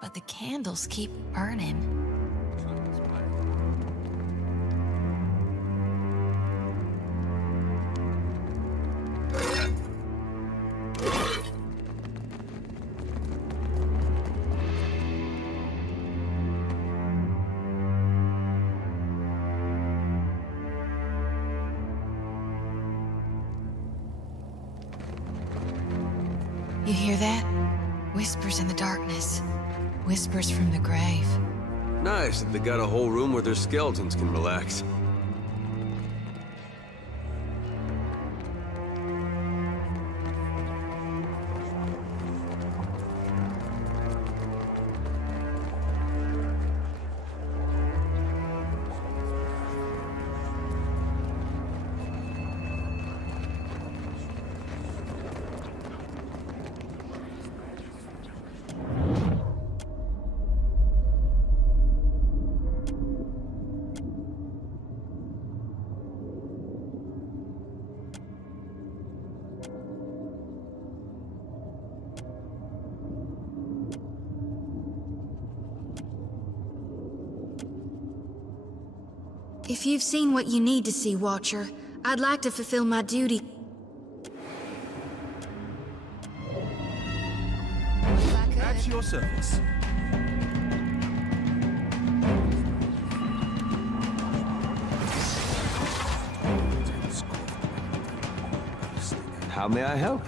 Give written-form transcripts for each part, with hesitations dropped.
But the candles keep burning. You hear that? Whispers in the darkness. Whispers from the grave. Nice that they got a whole room where their skeletons can relax. If you've seen what you need to see, Watcher, I'd like to fulfill my duty. At your service. How may I help?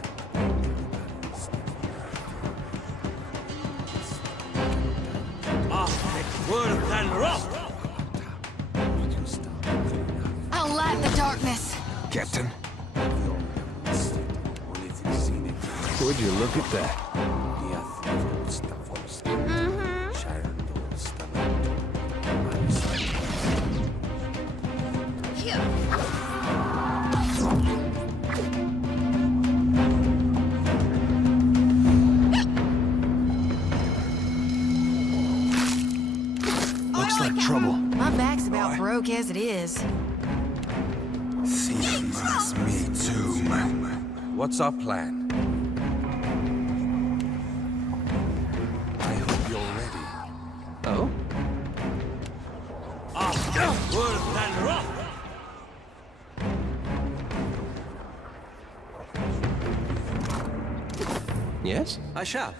I'll light the darkness. Captain. Would you look at that? Looks like trouble. My back's about broke as it is. Seems me too, man. What's our plan? I hope you're ready. Oh? Yes, I shall.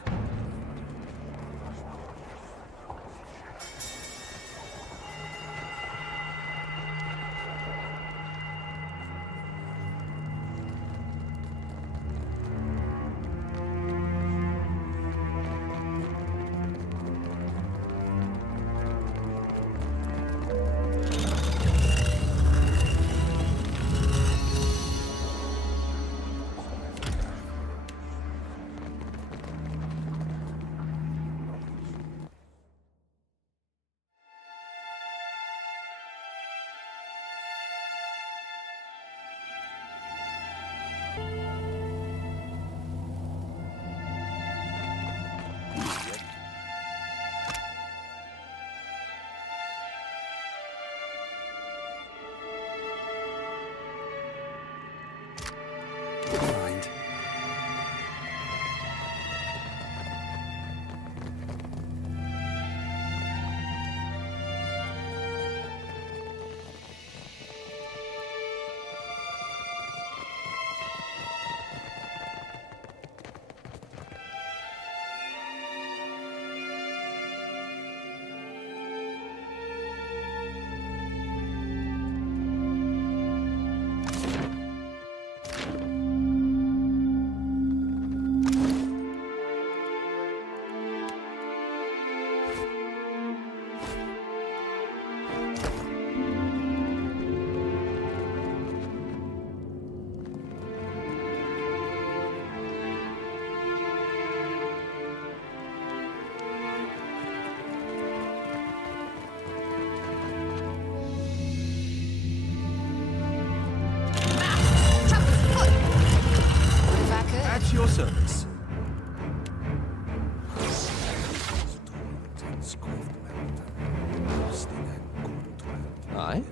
Aye?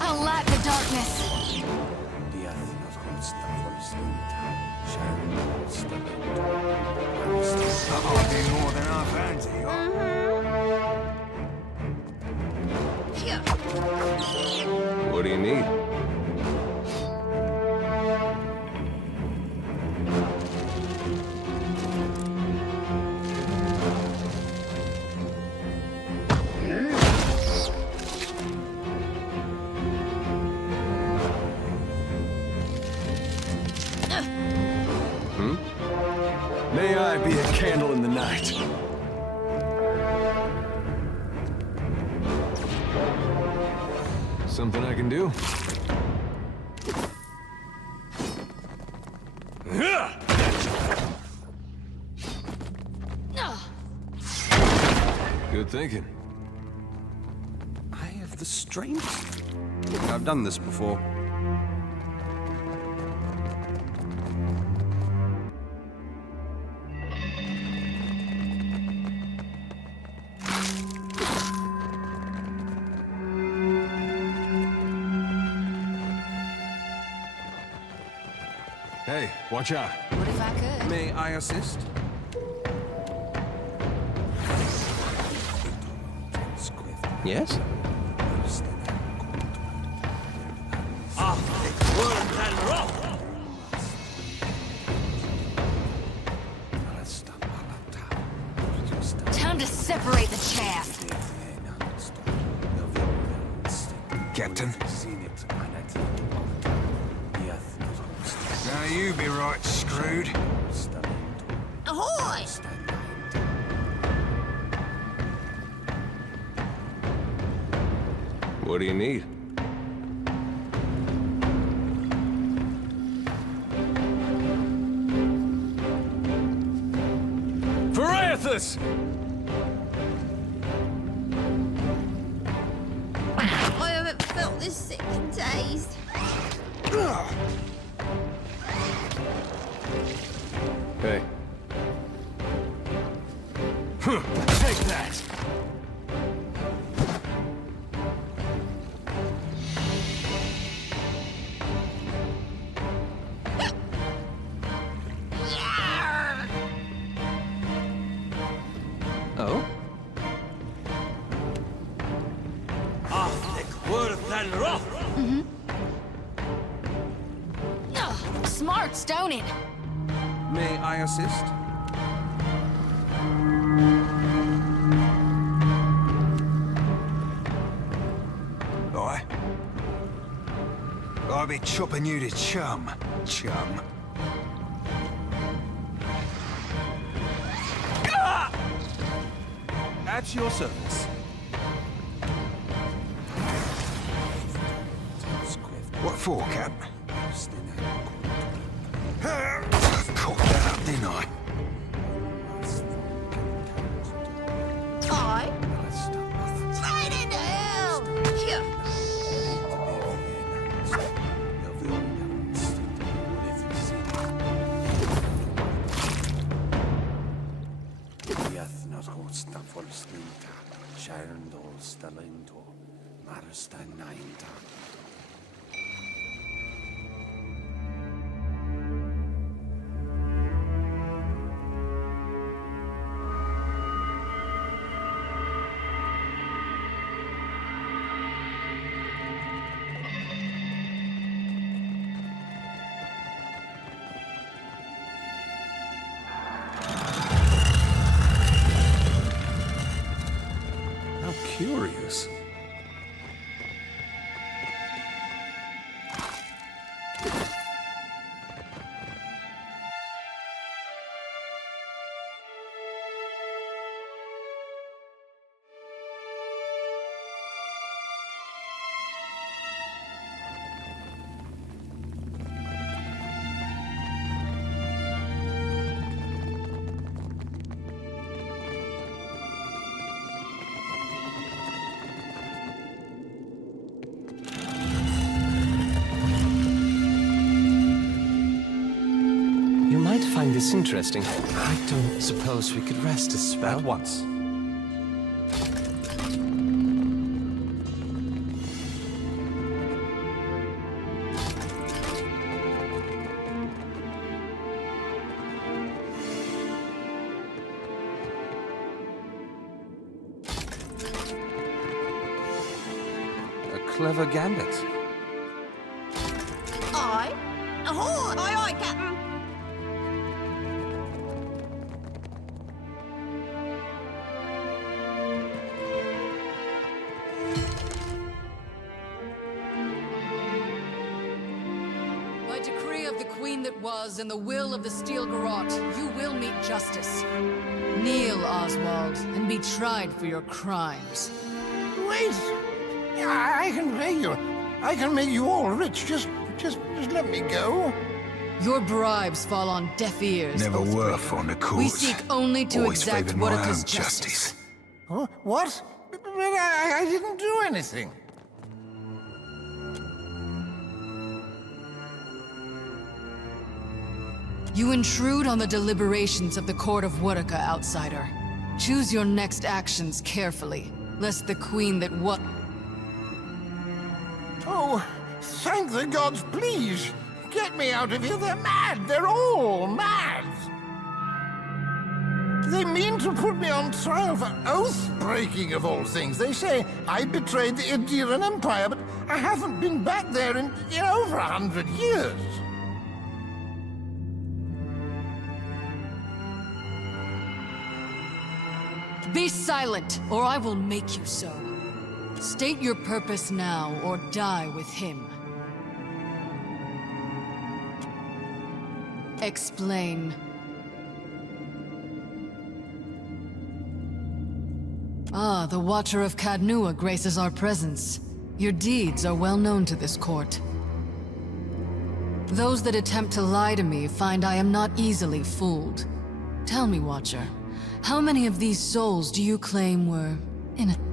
I'll light the darkness. That might be more than I fancy, What do you need? May I be a candle in the night. Something I can do? Good thinking. I have the strangest. I've done this before. Hey, watch out. What if I could? May I assist? Yes? Time to separate the chaff. Captain? Now you be right screwed. Ahoy! What do you need? Parathus! I haven't felt this sick in days. Hey. Take that! Oh? Smart stoning. May I assist? Aye. I'll be chopping you to chum, chum. At your service. What for, Cap? Caught that up, didn't I? I? Right into hell! Here. How curious. did find this interesting. I don't suppose we could rest a spell? At once. A clever gambit. Aye. Ahoy! Aye, aye, Captain. By decree of the Queen that was and the will of the Steel Garrote, you will meet justice. Kneel, Oswald, and be tried for your crimes. Wait! I can pay you. I can make you all rich. Just let me go. Your bribes fall on deaf ears. Never Oathbreaker. were fond of court. We seek only to Always exact favoured my Wodaka's own justice. Huh? What? But I didn't do anything. You intrude on the deliberations of the Court of Wodaka, outsider. Choose your next actions carefully, lest the Queen that what? Oh, thank the gods, please. Get me out of here. They're mad. They're all mad. They mean to put me on trial for oath-breaking, of all things. They say I betrayed the Eder Empire, but I haven't been back there in over 100 years. Be silent, or I will make you so. State your purpose now, or die with him. Explain. Ah, the Watcher of Cadnua graces our presence. Your deeds are well known to this court. Those that attempt to lie to me find I am not easily fooled. Tell me, Watcher, how many of these souls do you claim were innocent?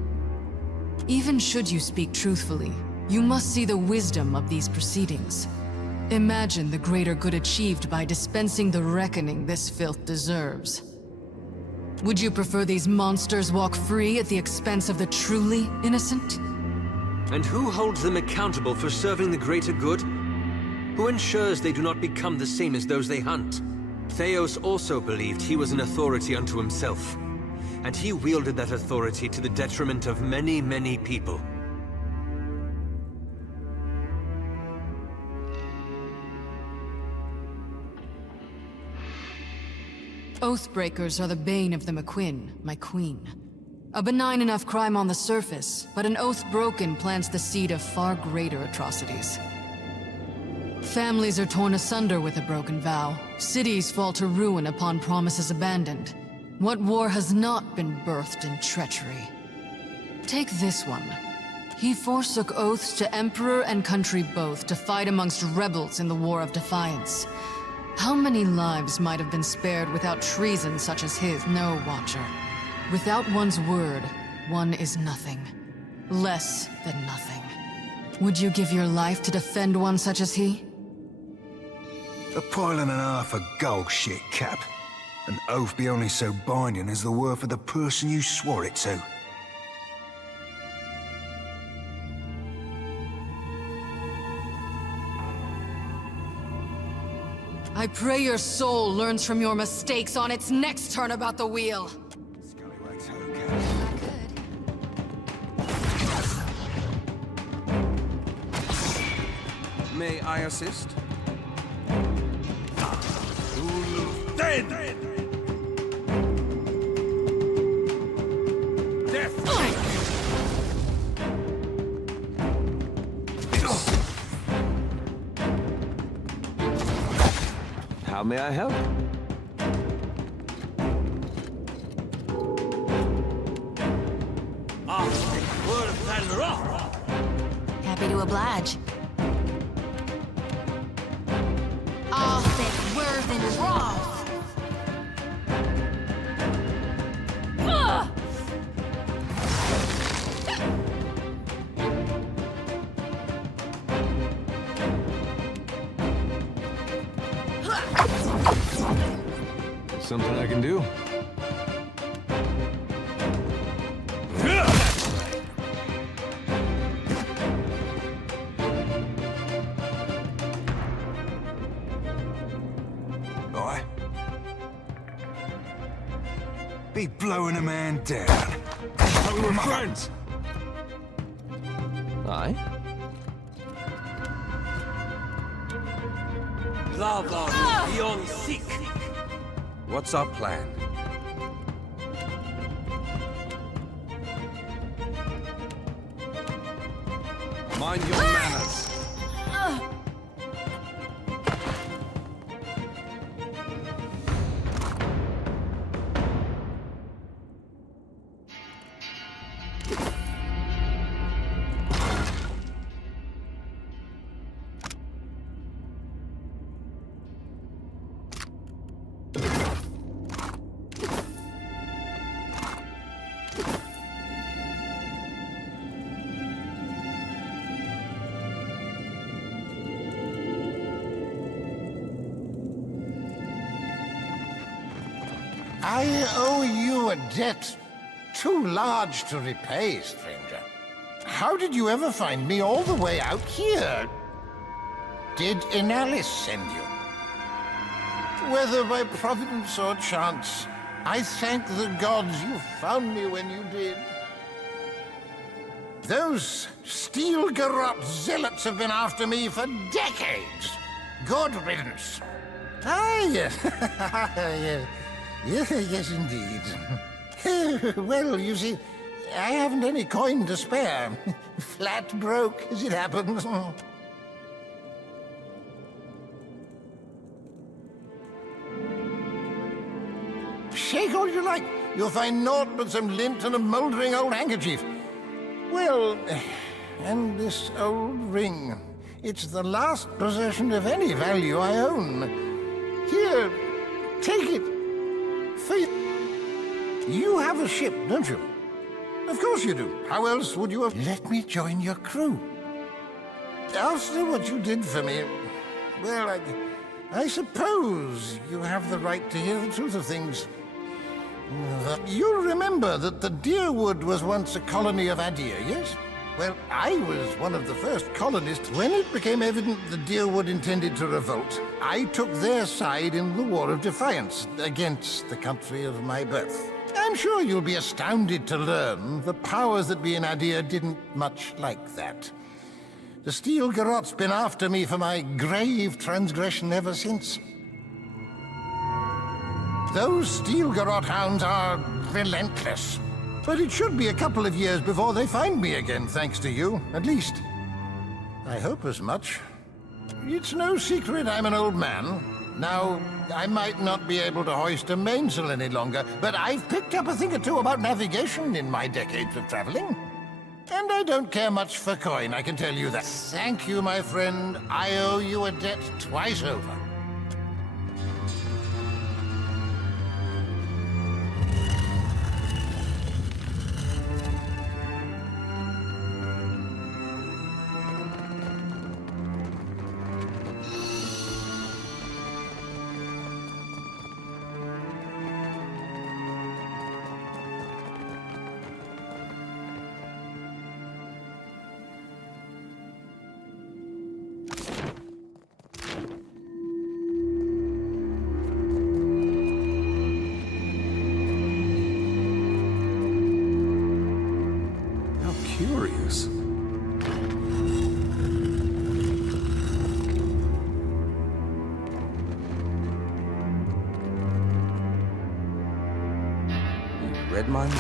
Even should you speak truthfully, you must see the wisdom of these proceedings. Imagine the greater good achieved by dispensing the reckoning this filth deserves. Would you prefer these monsters walk free at the expense of the truly innocent? And who holds them accountable for serving the greater good? Who ensures they do not become the same as those they hunt? Theos also believed he was an authority unto himself, and he wielded that authority to the detriment of many, many people. Oathbreakers are the bane of the McQuinn, my queen. A benign enough crime on the surface, but an oath broken plants the seed of far greater atrocities. Families are torn asunder with a broken vow. Cities fall to ruin upon promises abandoned. What war has not been birthed in treachery? Take this one. He forsook oaths to emperor and country both to fight amongst rebels in the War of Defiance. How many lives might have been spared without treason such as his? No, Watcher. Without one's word, one is nothing. Less than nothing. Would you give your life to defend one such as he? A pile and a half of gold shit, Cap. An oath be only so binding as the worth of the person you swore it to. I pray your soul learns from your mistakes on its next turn about the wheel. Scallywags hoe, Cap. May I assist? Dead! Death! How may I help? Happy to oblige. Arthur Worthen Roth. Something I can do? Aye. Be blowing a man down. We were friends! Aye? Beyond seek. What's our plan? Mind your manners. I owe you a debt too large to repay, stranger. How did you ever find me all the way out here? Did Inalis send you? Whether by providence or chance, I thank the gods you found me when you did. Those steel garrote zealots have been after me for decades. Good riddance. Ah, yes. Yes, indeed. Well, you see, I haven't any coin to spare. Flat broke, as it happens. Shake all you like. You'll find naught but some lint and a mouldering old handkerchief. Well, and this old ring. It's the last possession of any value I own. Here, take it. You have a ship, don't you? Of course you do. How else would you have let me join your crew? After what you did for me, well, I suppose you have the right to hear the truth of things. You remember that the Deerwood was once a colony of Adir, yes? Well, I was one of the first colonists. When it became evident the Deerwood intended to revolt, I took their side in the War of Defiance against the country of my birth. I'm sure you'll be astounded to learn the powers that be in Adir didn't much like that. The Steel Garrot's been after me for my grave transgression ever since. Those Steel Garrot hounds are relentless. But it should be a couple of years before they find me again, thanks to you, at least. I hope as much. It's no secret I'm an old man. Now, I might not be able to hoist a mainsail any longer, but I've picked up a thing or two about navigation in my decades of traveling. And I don't care much for coin, I can tell you that. Thank you, my friend. I owe you a debt twice over. Curious. You read my mind.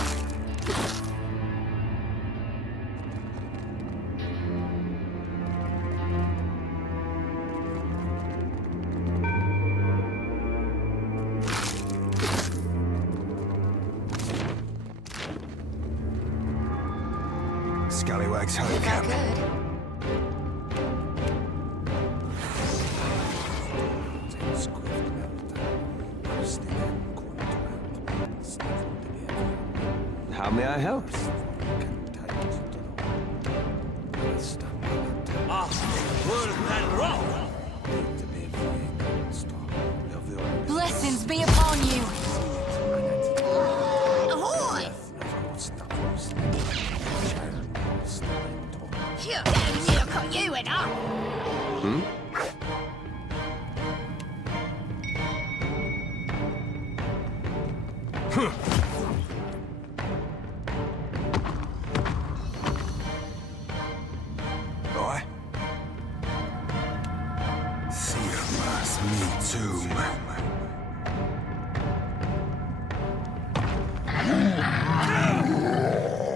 Scallywags home camp. How may I help? Blessings be upon you! Damn you, got you and up. Right. Theomas, me too.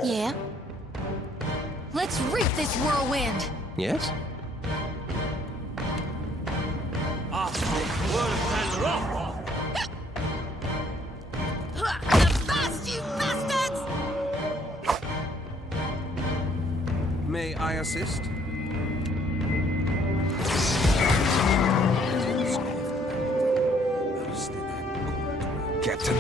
Yeah? Let's reap this whirlwind! Yes? Bust, you bastards! May I assist? Captain.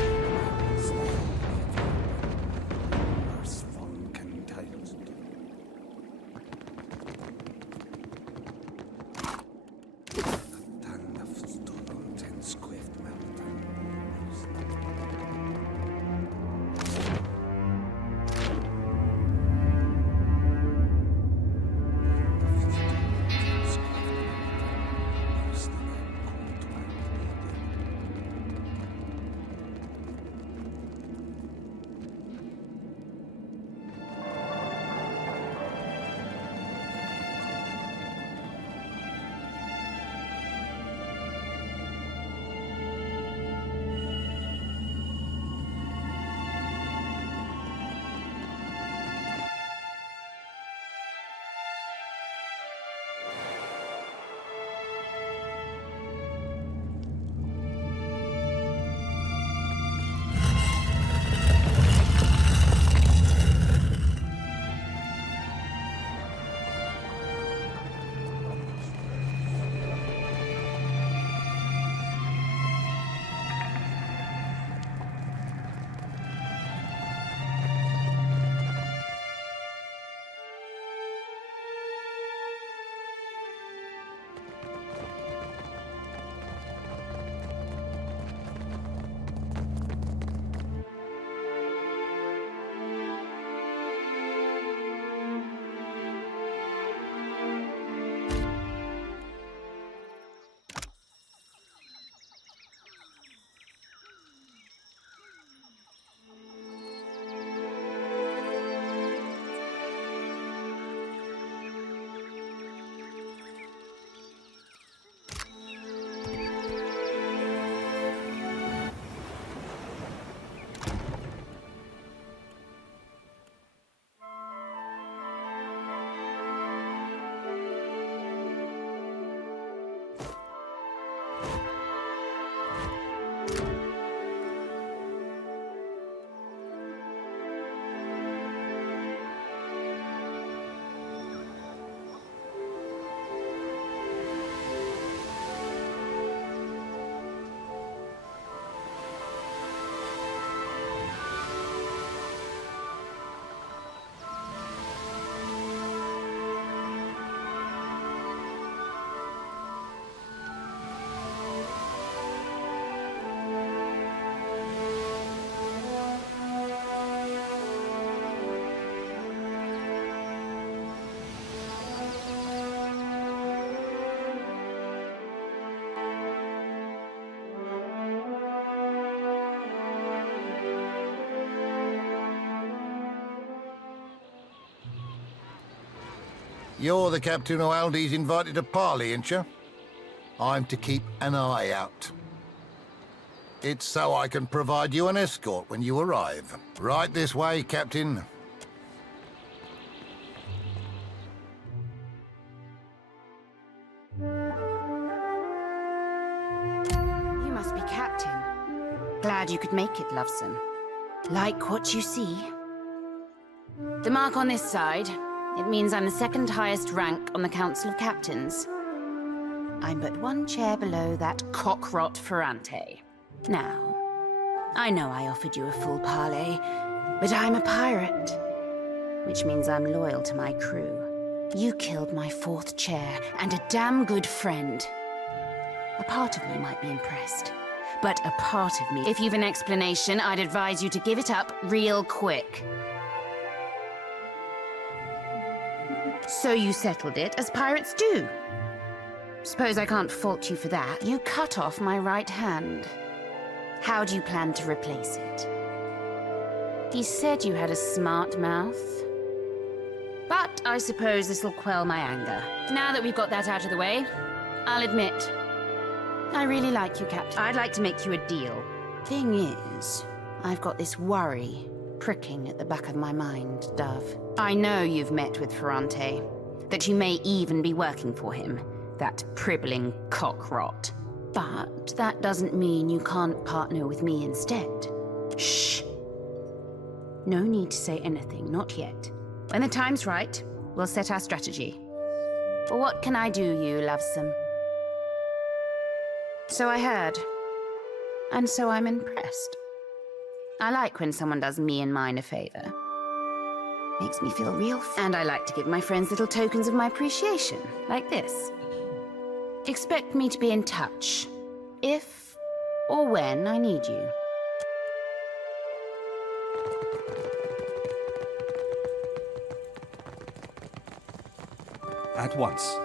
You're the captain who Aldi's invited to parley, ain't you? I'm to keep an eye out. It's so I can provide you an escort when you arrive. Right this way, Captain. You must be Captain. Glad you could make it, Loveson. Like what you see? The mark on this side, it means I'm the second highest rank on the Council of Captains. I'm but one chair below that cockrot Ferrante. Now, I know I offered you a full parley, but I'm a pirate, which means I'm loyal to my crew. You killed my fourth chair and a damn good friend. A part of me might be impressed, but a part of me, if you've an explanation, I'd advise you to give it up real quick. So you settled it, as pirates do. Suppose I can't fault you for that. You cut off my right hand. How do you plan to replace it? He said you had a smart mouth. But I suppose this'll quell my anger. Now that we've got that out of the way, I'll admit, I really like you, Captain. I'd like to make you a deal. Thing is, I've got this worry pricking at the back of my mind, Dove. I know you've met with Ferrante, that you may even be working for him, that pribbling cock-rot. But that doesn't mean you can't partner with me instead. Shh. No need to say anything, not yet. When the time's right, we'll set our strategy. But what can I do, you lovesome? So I heard. And so I'm impressed. I like when someone does me and mine a favor. Makes me feel real. And I like to give my friends little tokens of my appreciation, like this. Expect me to be in touch, if or when I need you. At once.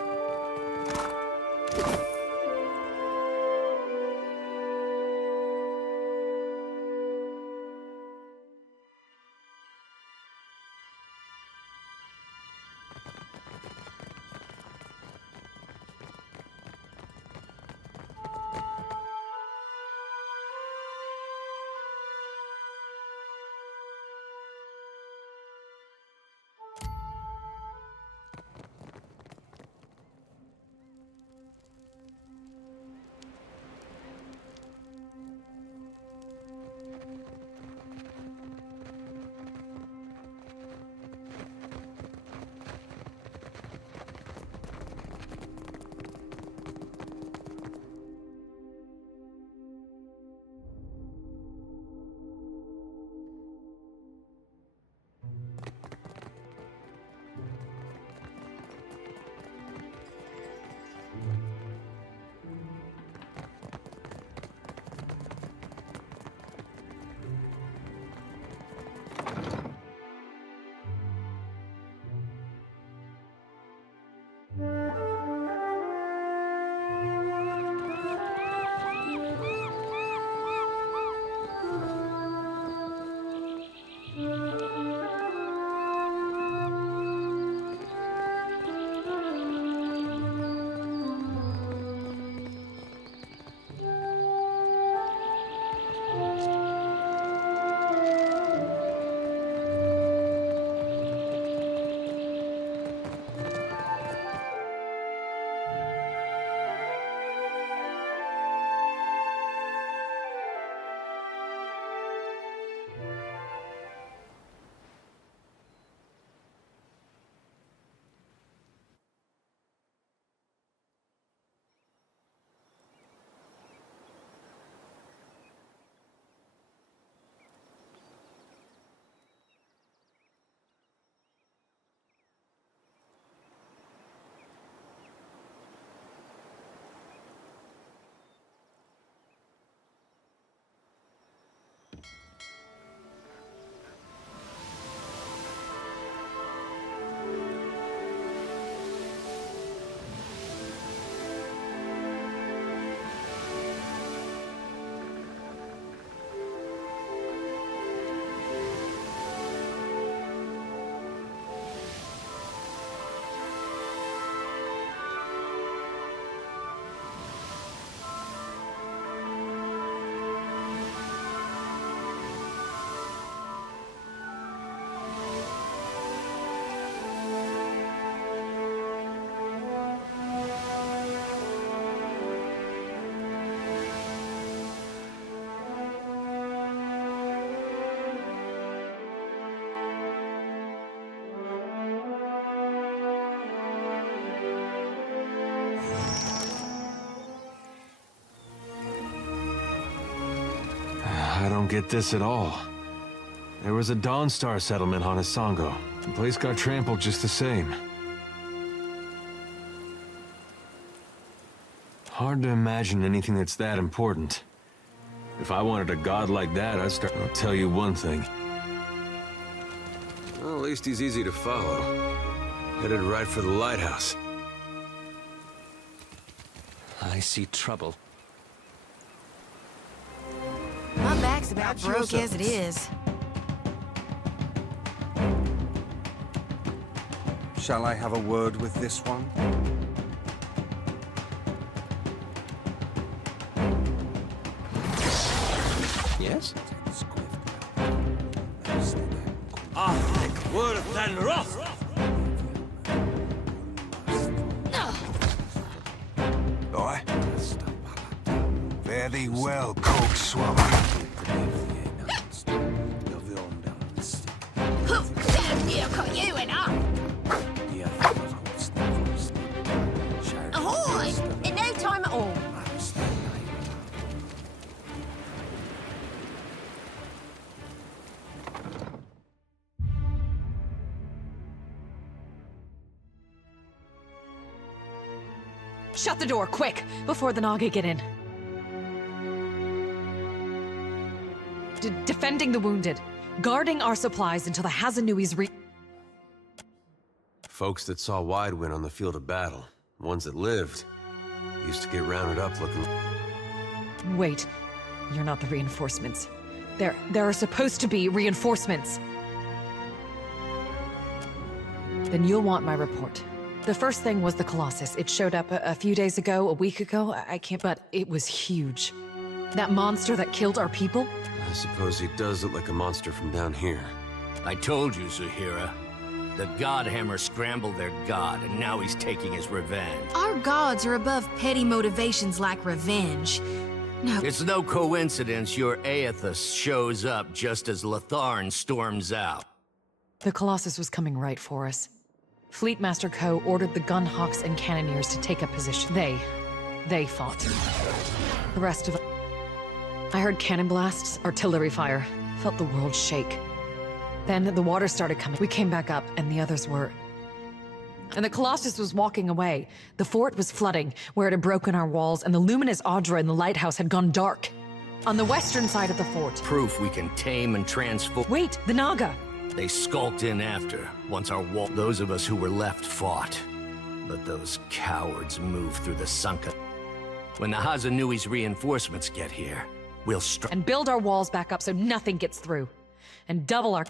I don't get this at all. There was a Dawnstar settlement on Isango. The place got trampled just the same. Hard to imagine anything that's that important. If I wanted a god like that, I'd start... I'll tell you one thing. Well, at least he's easy to follow. Headed right for the lighthouse. I see trouble. My back's about Patch broke as it yourselves. is. Shall I have a word with this one? Yes? Worse than rust! Oi. Fare thee well, cold swallow. Damn near caught you enough! Ahoy! In no time at all. Shut the door, quick, before the Naga get in. Defending the wounded. Guarding our supplies until the Hazanui's Folks that saw Wide win on the field of battle, ones that lived, used to get rounded up looking... Wait, you're not the reinforcements. There are supposed to be reinforcements. Then you'll want my report. The first thing was the Colossus. It showed up a few days ago, a week ago, I can't... But it was huge. That monster that killed our people? I suppose he does look like a monster from down here. I told you, Zahira. The Godhammer scrambled their god, and now he's taking his revenge. Our gods are above petty motivations like revenge. No. It's no coincidence your Aethys shows up just as Latharn storms out. The Colossus was coming right for us. Fleetmaster Ko ordered the gunhawks and cannoneers to take up position. They fought. The rest of us... I heard cannon blasts, artillery fire. Felt the world shake. Then the water started coming. We came back up, and the others were... And the Colossus was walking away. The fort was flooding, where it had broken our walls, and the luminous Audra in the lighthouse had gone dark. On the western side of the fort. Proof we can tame and transform... Wait, the Naga! They skulked in after, once our wall... Those of us who were left fought. But those cowards moved through the sunken... When the Hazanui's reinforcements get here, we'll and build our walls back up so nothing gets through. And double our...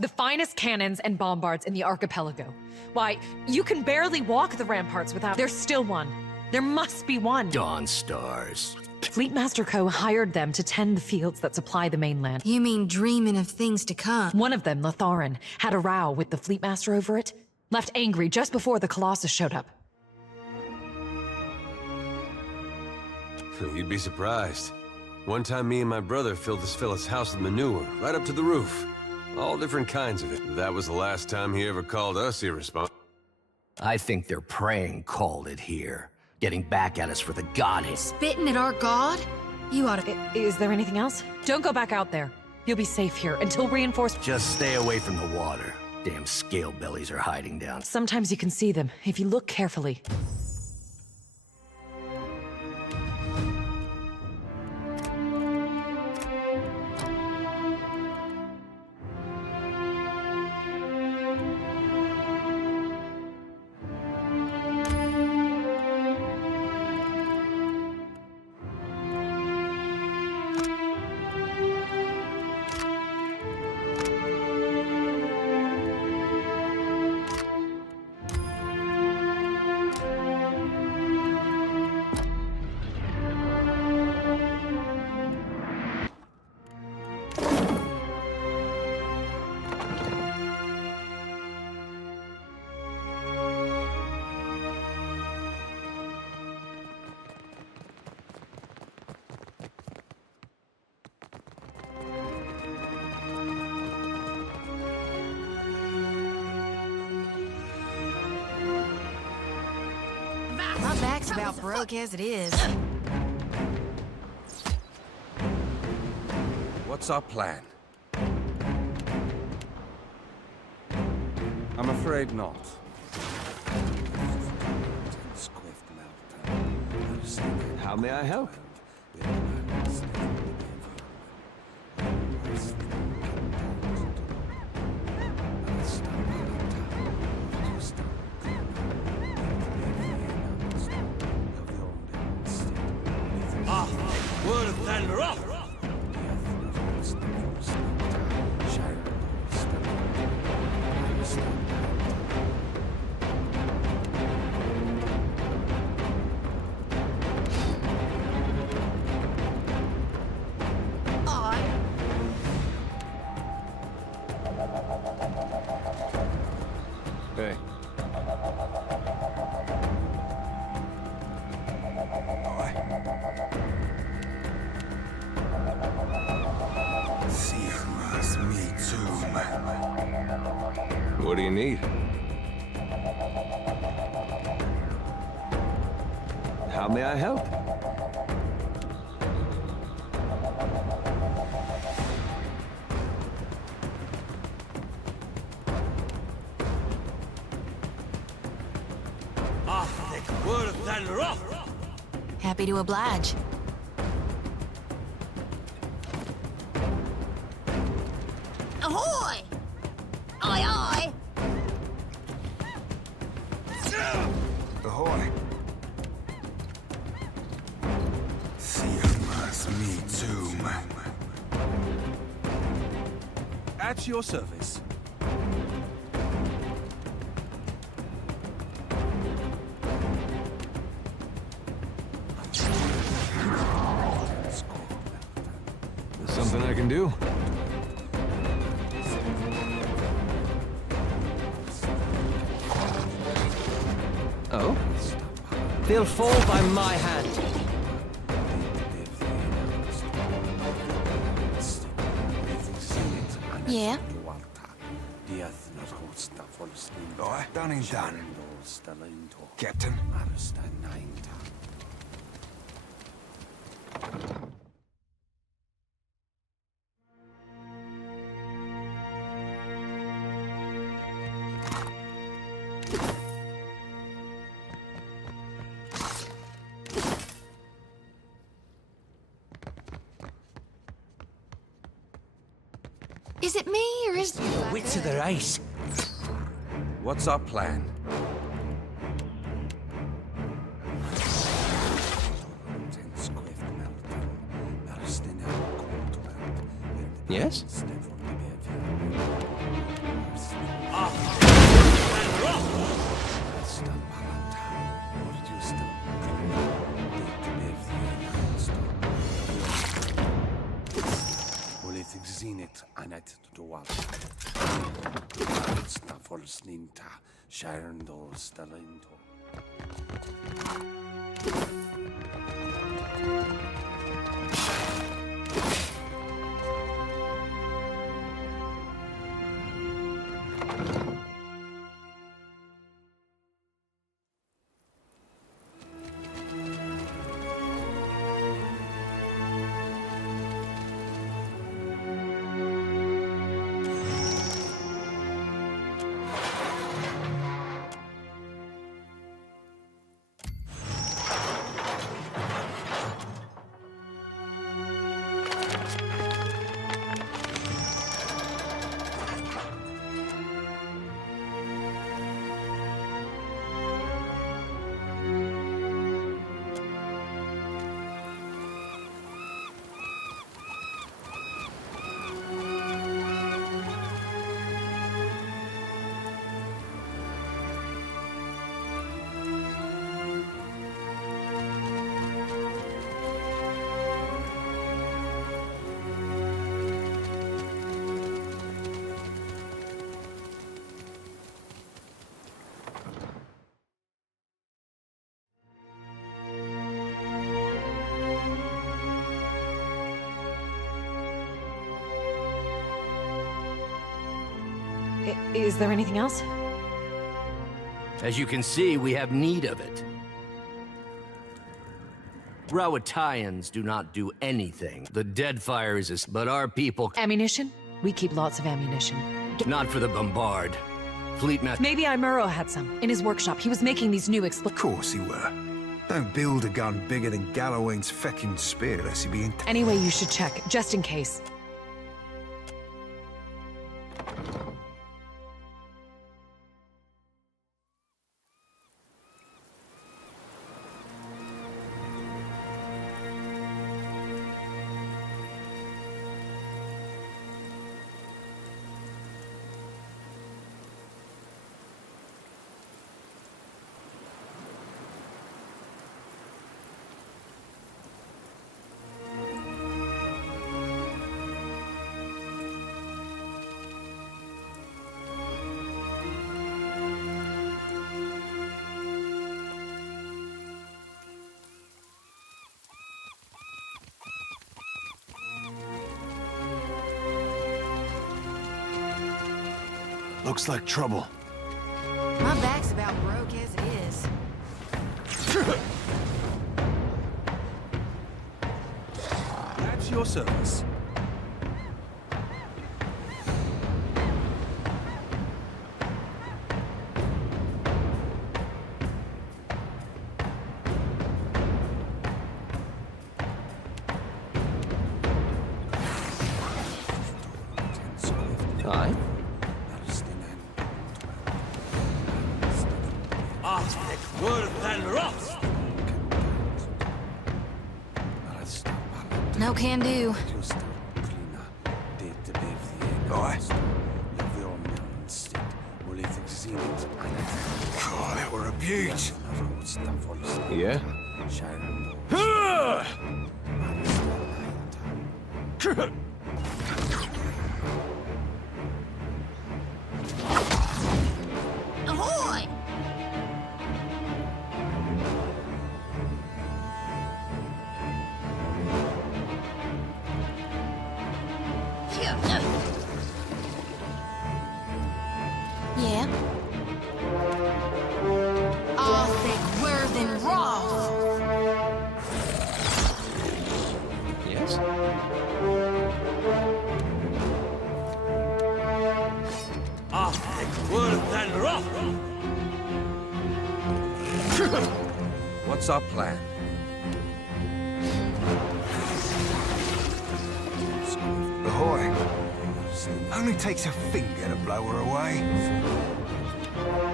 The finest cannons and bombards in the archipelago. Why, you can barely walk the ramparts without... There's still one. There must be one. Dawn Stars. Fleetmaster Ko hired them to tend the fields that supply the mainland. You mean dreaming of things to come? One of them, Latharn, had a row with the Fleetmaster over it. Left angry just before the Colossus showed up. You'd be surprised. One time me and my brother filled this fella's house with manure, right up to the roof. All different kinds of it. That was the last time he ever called us irresponsible. I think their praying called it here. Getting back at us for the godhead. Spitting at our god? You ought to... Is there anything else? Don't go back out there. You'll be safe here until reinforcements... Just stay away from the water. Damn scale bellies are hiding down. Sometimes you can see them, if you look carefully. My back's about broke as it is. What's our plan? I'm afraid not. How may I help? Hey. What do you need? How may I help? Happy to oblige. Ahoy! Aye, aye! Ahoy. Sierras, me too, man. At your service. Something I can do? Oh? They'll fall by my hand. Yeah? Aye, done and done. Captain. Is it me, or is... Wits of the race. What's our plan? Yes? Is there anything else? As you can see, we have need of it. Rawatayans do not do anything. The Deadfire is but our people... Ammunition? We keep lots of ammunition. Not for the bombard. Fleetmaster... Maybe Imuro had some. In his workshop, he was making these new Of course he were. Don't build a gun bigger than Galloway's feckin' spear, lest he be in... Anyway, you should check, just in case. Looks like trouble. My back's about broke as it is. At your service. Aye. No can do. Aye. God, that were a beaut. Yeah? Ahoy! Yeah? Arthur Worthen Roth! Yes? What's our plan? Ahoy. Only takes a finger to blow her away. God,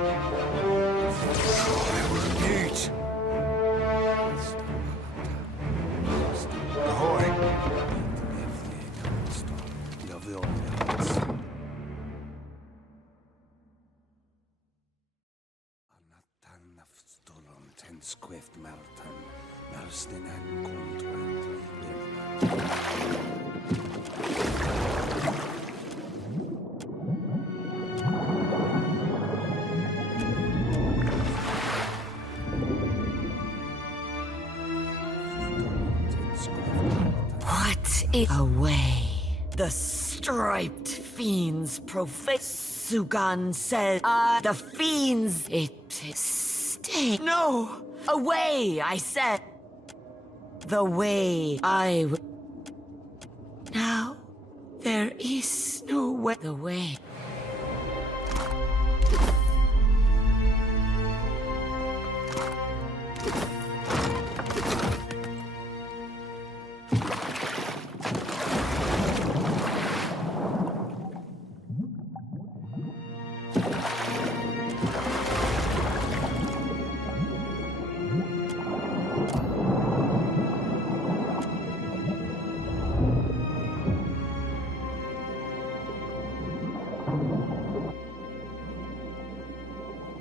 that were a beaut. Ahoy. What is away? The striped fiends profane. Sugan said, the fiends. It stay. No! Away, I said. The way I would. Now, there is no way. The way.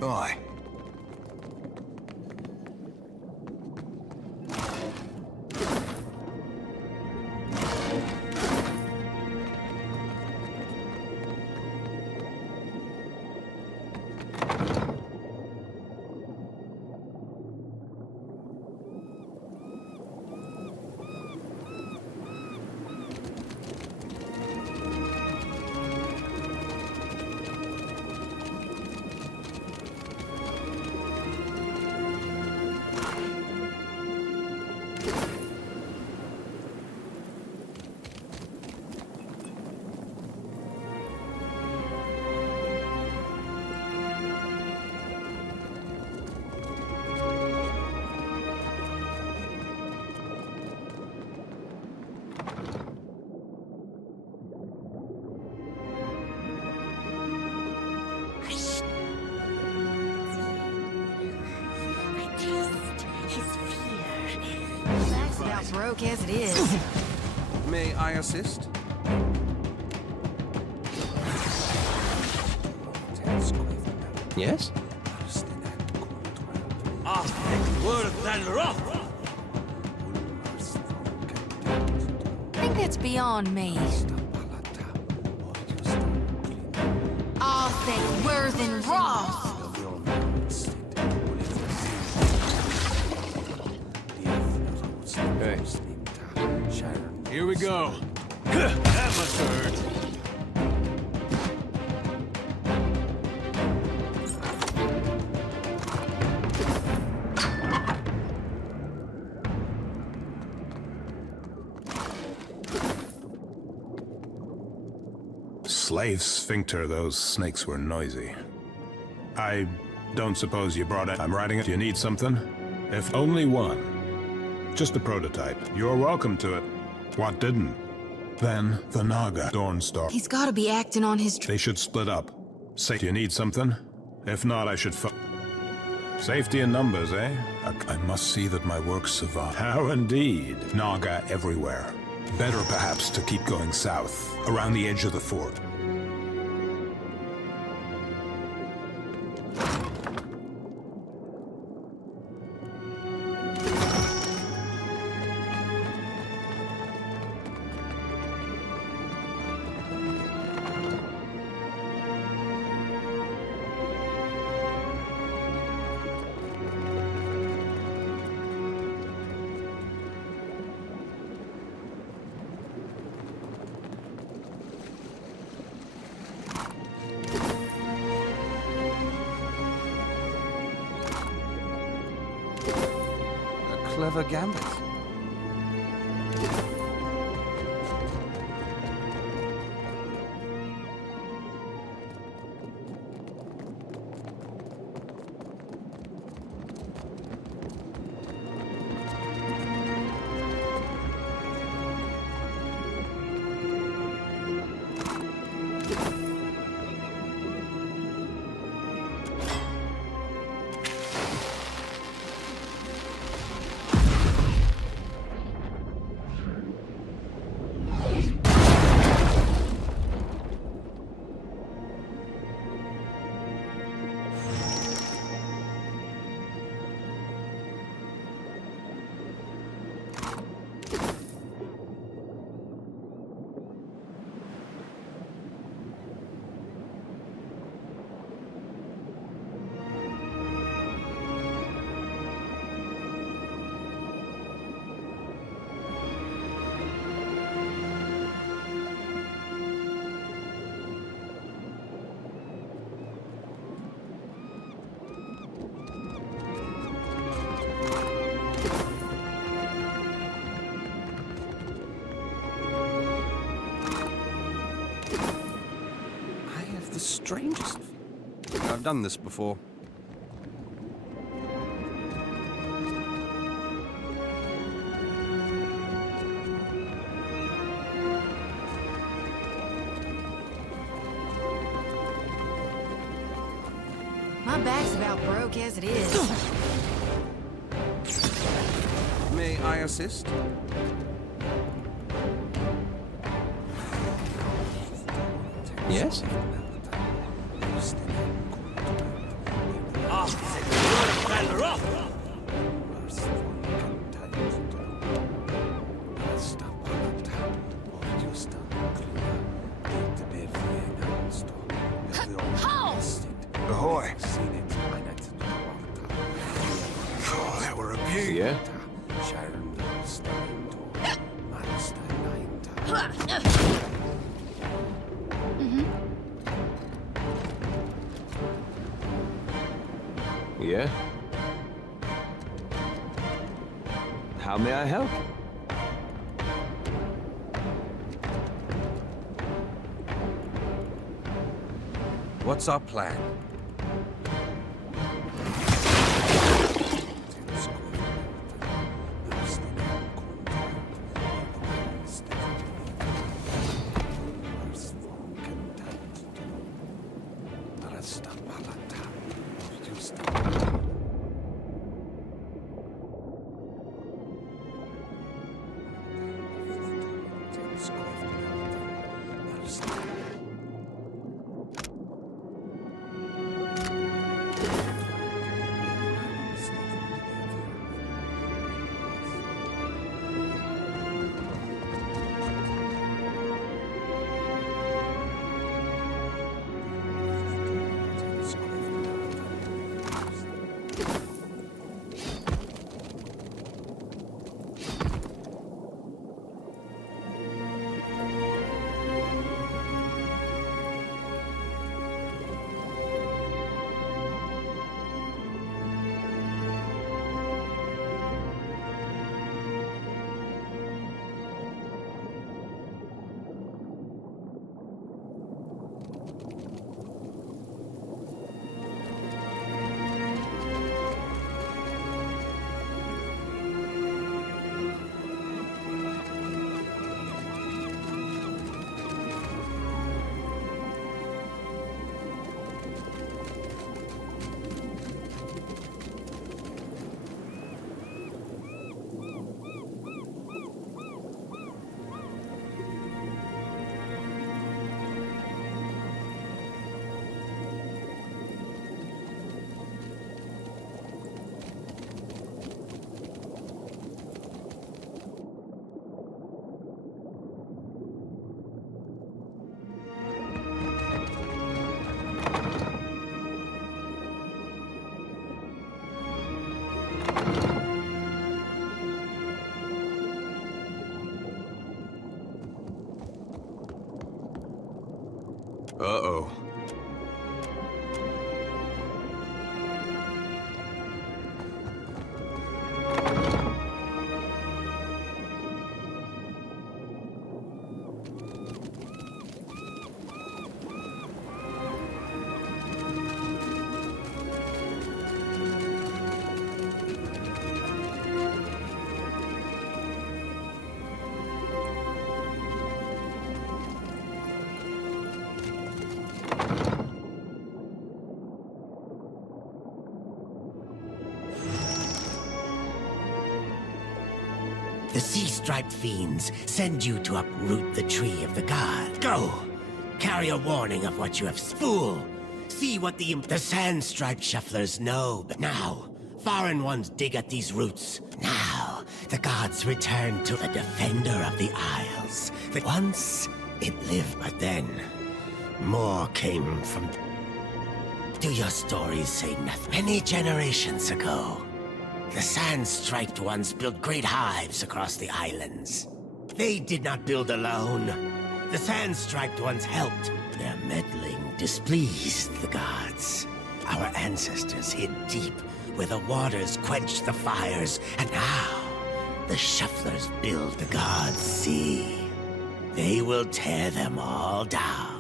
Aye. Back's about broke as it is. May I assist? Yes? I think that's beyond me. Arthur Worthen Roth! Hey. Here we go. That must hurt. slave sphincter, those snakes were noisy. I don't suppose you brought it. I'm writing it. Do you need something? If only one. Just a prototype. You're welcome to it. What didn't? Then the Naga, Dawnstar. He's gotta be acting on his... They should split up. Say, do you need something? If not, I should Safety in numbers, eh? I must see that my work survive. How indeed. Naga everywhere. Better perhaps to keep going south, around the edge of the fort. Clever gambit. Strangest. I've done this before. My back's about broke as it is. May I assist? Yes? Ahoy! Oh, that were a beauty. Yeah? Yeah? How may I help? What's our plan? Uh-oh. The sea-striped fiends send you to uproot the tree of the god. Go! Carry a warning of what you have fool! See what the sand-striped shufflers know. But now, foreign ones dig at these roots. Now, the gods return to the defender of the isles. Once, it lived, but then, more came from... Do your stories say nothing? Many generations ago, the sand-striped ones built great hives across the islands. They did not build alone. The sand-striped ones helped. Their meddling displeased the gods. Our ancestors hid deep where the waters quenched the fires, and now the shufflers build the gods' sea. They will tear them all down.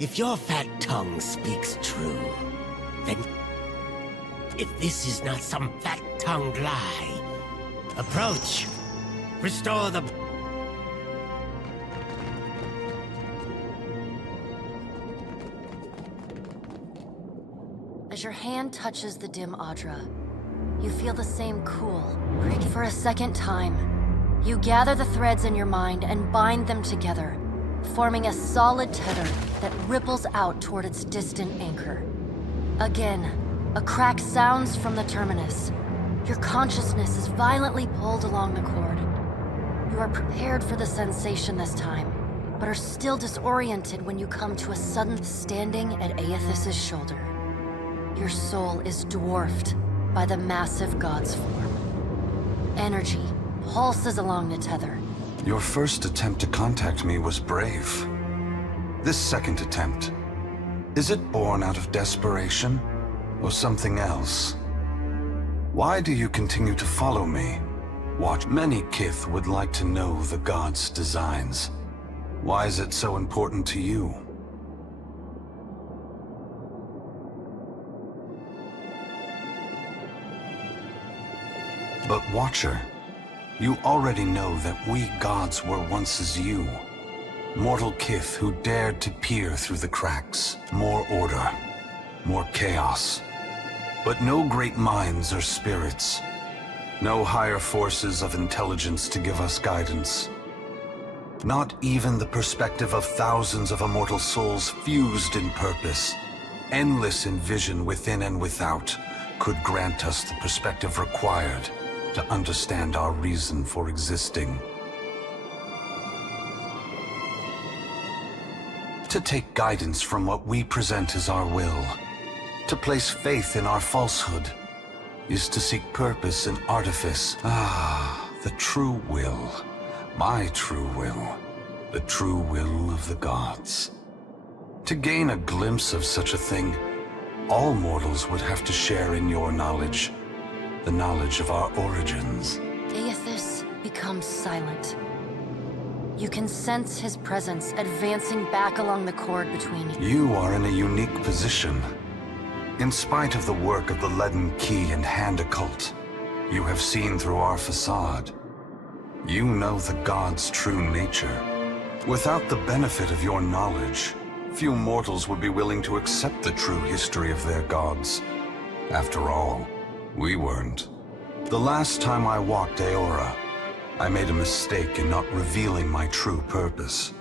If your fat tongue speaks true, then if this is not some fat-tongued lie, approach. Restore the... As your hand touches the dim Audra, you feel the same cool, prick. For a second time, you gather the threads in your mind and bind them together, forming a solid tether that ripples out toward its distant anchor. Again, a crack sounds from the terminus. Your consciousness is violently pulled along the cord. You are prepared for the sensation this time, but are still disoriented when you come to a sudden standing at Aethis's shoulder. Your soul is dwarfed by the massive god's form. Energy pulses along the tether. Your first attempt to contact me was brave. This second attempt, is it born out of desperation or something else? Why do you continue to follow me? Watch. Many Kith would like to know the gods' designs. Why is it so important to you? But Watcher, you already know that we gods were once as you. Mortal Kith who dared to peer through the cracks. More order, more chaos. But no great minds or spirits. No higher forces of intelligence to give us guidance. Not even the perspective of thousands of immortal souls fused in purpose, endless in vision within and without, could grant us the perspective required to understand our reason for existing. To take guidance from what we present as our will, to place faith in our falsehood, is to seek purpose in artifice. Ah, the true will. My true will. The true will of the gods. To gain a glimpse of such a thing, all mortals would have to share in your knowledge. The knowledge of our origins. Aethys becomes silent. You can sense his presence advancing back along the cord between you. You are in a unique position. In spite of the work of the Leaden Key and Hand Occult, you have seen through our facade. You know the gods' true nature. Without the benefit of your knowledge, few mortals would be willing to accept the true history of their gods. After all, we weren't. The last time I walked Aora, I made a mistake in not revealing my true purpose.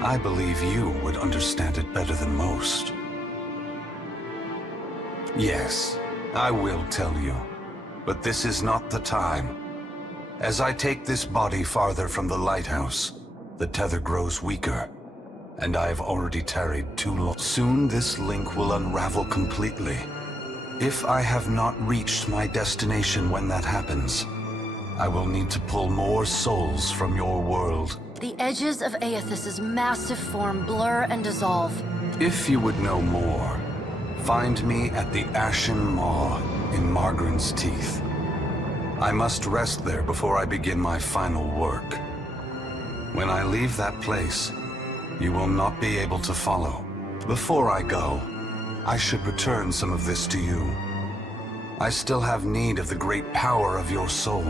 I believe you would understand it better than most. Yes, I will tell you, but this is not the time. As I take this body farther from the lighthouse, the tether grows weaker. and I have already tarried too long. Soon this link will unravel completely. If I have not reached my destination when that happens, I will need to pull more souls from your world. The edges of Aethys's massive form blur and dissolve. If you would know more, find me at the Ashen Maw in Margaren's Teeth. I must rest there before I begin my final work. When I leave that place, you will not be able to follow. Before I go, I should return some of this to you. I still have need of the great power of your soul,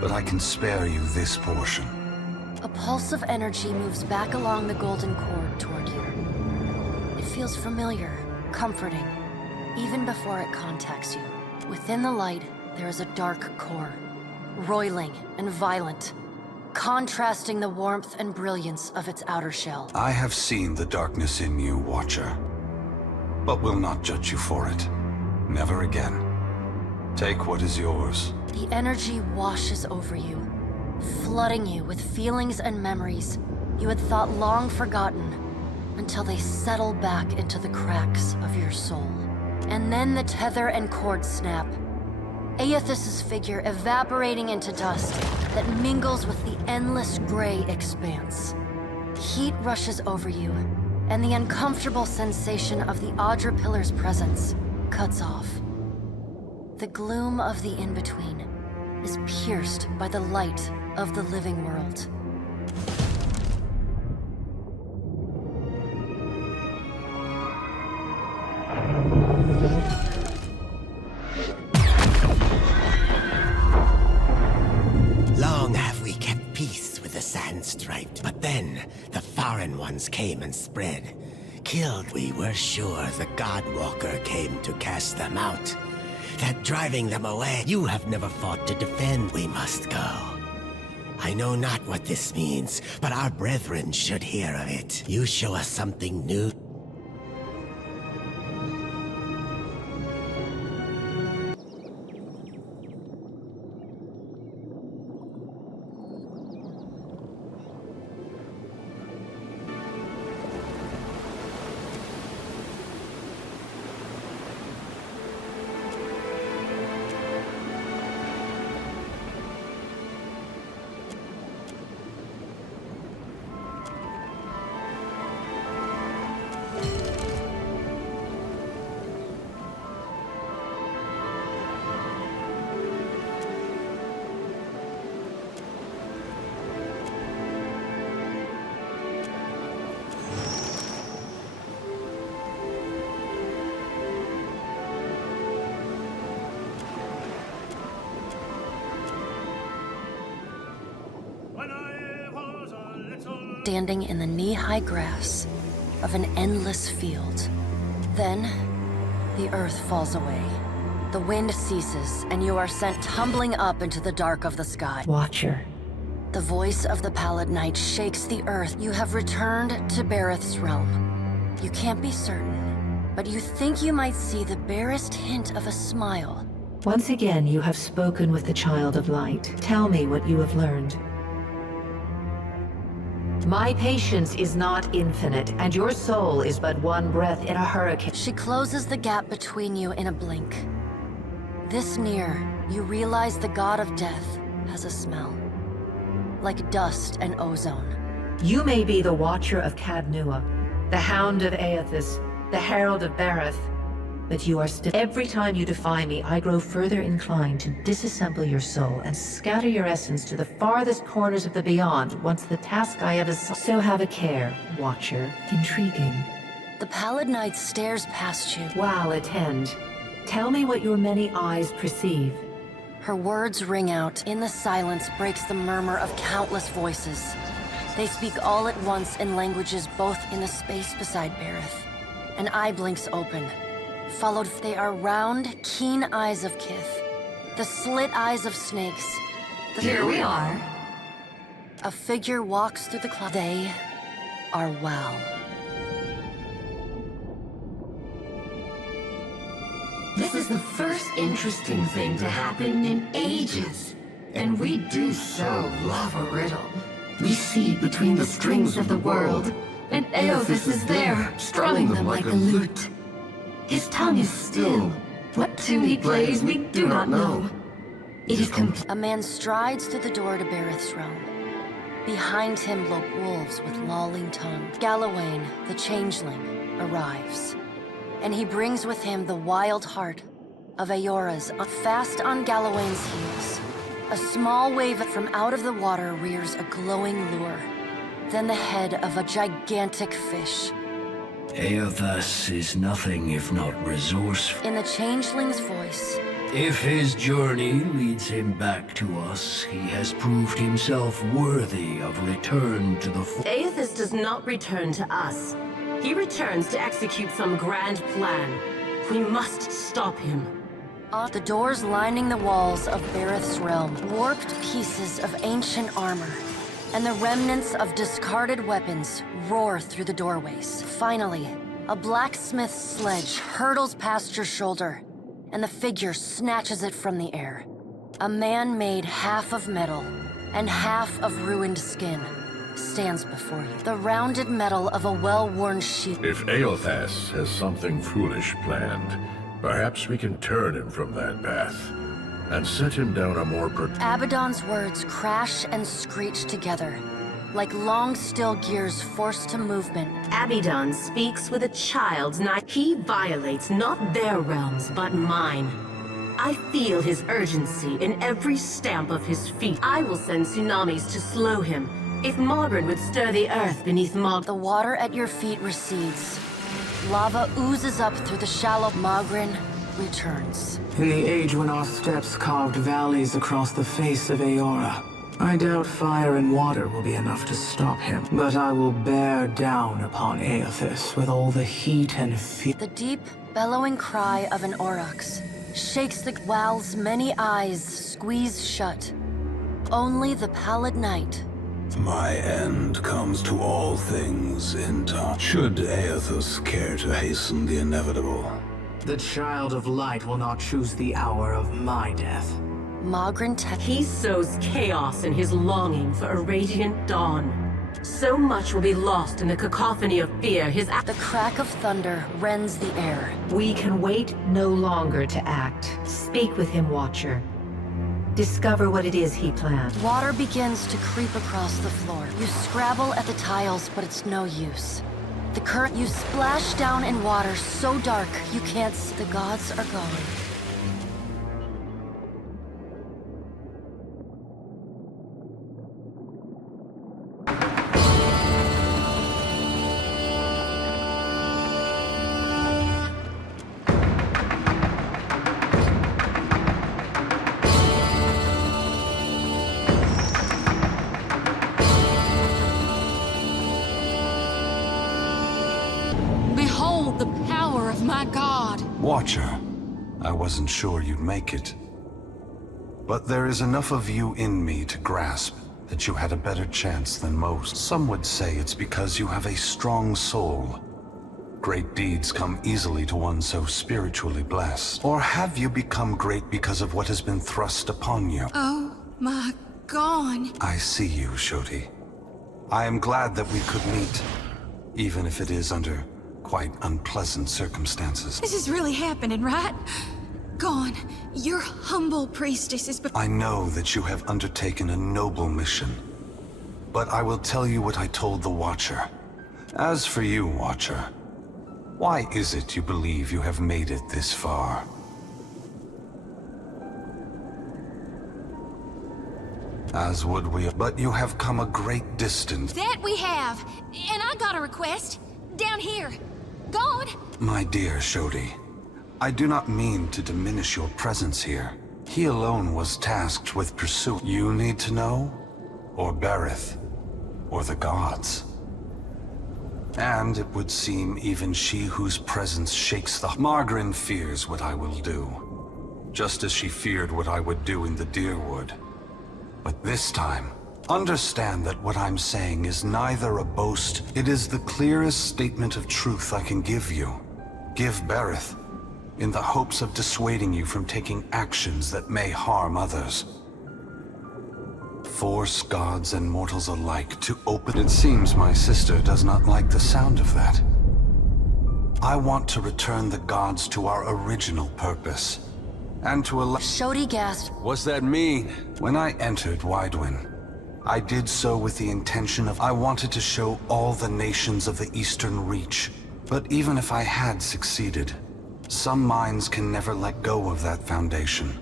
but I can spare you this portion. A pulse of energy moves back along the golden cord toward you. It feels familiar, comforting, even before it contacts you. Within the light, there is a dark core, roiling and violent, contrasting the warmth and brilliance of its outer shell. I have seen the darkness in you, Watcher, but will not judge you for it. Never again. Take what is yours. The energy washes over you, flooding you with feelings and memories you had thought long forgotten, until they settle back into the cracks of your soul. And then the tether and cord snap. Aethys's figure evaporating into dust that mingles with the endless gray expanse. Heat rushes over you, and the uncomfortable sensation of the Audra Pillar's presence cuts off. The gloom of the in-between is pierced by the light of the living world. Long have we kept peace with the Sand-Striped, but then the foreign ones came and spread. Killed, we were sure the Godwalker came to cast them out. That driving them away, you have never fought to defend. We must go. I know not what this means, but our brethren should hear of it. You show us something new. Standing in the knee-high grass of an endless field. Then, the earth falls away. The wind ceases, and you are sent tumbling up into the dark of the sky. Watcher. The voice of the Pallid Knight shakes the earth. You have returned to Bareth's realm. You can't be certain, but you think you might see the barest hint of a smile. Once again, you have spoken with the Child of Light. Tell me what you have learned. My patience is not infinite, and your soul is but one breath in a hurricane. She closes the gap between you in a blink. This near, you realize the god of death has a smell. Like dust and ozone. You may be the Watcher of Cadnua, the Hound of Aethys, the Herald of Bareth, but you are still... Every time you defy me, I grow further inclined to disassemble your soul and scatter your essence to the farthest corners of the beyond once the task I have assigned. So have a care, Watcher. Intriguing. The Pallid Knight stares past you. While attend. Tell me what your many eyes perceive. Her words ring out. In the silence breaks the murmur of countless voices. They speak all at once in languages both in the space beside Bareth. An eye blinks open. Followed, they are round, keen eyes of Kith. The slit eyes of snakes. Here we are. A figure walks through the cloud. They are well. This is the first interesting thing to happen in ages. And we do so love a riddle. We see between the strings of the world, and Aothas is there, strumming them like a lute. His tongue is still. What tune he plays, we do not know. It is A man strides through the door to Bareth's realm. Behind him lope wolves with lolling tongue. Galawain, the changeling, arrives. And he brings with him the wild heart of Aora's. Fast on Galawain's heels, a small wave from out of the water rears a glowing lure. Then the head of a gigantic fish. Aothas is nothing if not resourceful. In the changeling's voice, if his journey leads him back to us, he has proved himself worthy of return to the Aothas does not return to us. He returns to execute some grand plan. We must stop him. The doors lining the walls of Bareth's realm, warped pieces of ancient armor, and the remnants of discarded weapons roar through the doorways. Finally, a blacksmith's sledge hurtles past your shoulder, and the figure snatches it from the air. A man made half of metal and half of ruined skin stands before you. The rounded metal of a well-worn shield. If Aothas has something foolish planned, perhaps we can turn him from that path and set him down a more Abaddon's words crash and screech together, like long steel gears forced to movement. Abaddon speaks with a child's knife. He violates not their realms, but mine. I feel his urgency in every stamp of his feet. I will send tsunamis to slow him. If Margaret would stir the earth beneath The water at your feet recedes. Lava oozes up through the shallow. Magrin returns. In the age when our steps carved valleys across the face of Aora, I doubt fire and water will be enough to stop him. But I will bear down upon Aothas with all the heat and fear. The deep, bellowing cry of an aurochs shakes the Wal's many eyes squeeze shut. Only the pallid night. My end comes to all things in time. Should Aothas care to hasten the inevitable? The Child of Light will not choose the hour of my death. Magrin He sows chaos in his longing for a radiant dawn. So much will be lost in the cacophony of fear. The crack of thunder rends the air. We can wait no longer to act. Speak with him, Watcher. Discover what it is he planned. Water begins to creep across the floor. You scrabble at the tiles, but it's no use. The current you splash down in water so dark you can't see. The gods are gone. The power of my god! Watcher, I wasn't sure you'd make it. But there is enough of you in me to grasp that you had a better chance than most. Some would say it's because you have a strong soul. Great deeds come easily to one so spiritually blessed. Or have you become great because of what has been thrust upon you? Oh my god! I see you, Xoti. I am glad that we could meet, even if it is under quite unpleasant circumstances. This is really happening, right? Gone. Your humble priestess is... I know that you have undertaken a noble mission, but I will tell you what I told the Watcher. As for you, Watcher, why is it you believe you have made it this far? As would we, but you have come a great distance. That we have! And I got a request. Down here. God! My dear Xoti, I do not mean to diminish your presence here. He alone was tasked with pursuit. You need to know? Or Bareth? Or the gods? And it would seem even she whose presence shakes the... Margaret fears what I will do. Just as she feared what I would do in the Deerwood. But this time, understand that what I'm saying is neither a boast. It is the clearest statement of truth I can give you. Give Bareth, in the hopes of dissuading you from taking actions that may harm others. Force gods and mortals alike to open. It seems my sister does not like the sound of that. I want to return the gods to our original purpose, and to allow— Xoti gasped. What's that mean? When I entered Widewin, I did so with the intention of— I wanted to show all the nations of the Eastern Reach. But even if I had succeeded, some minds can never let go of that foundation.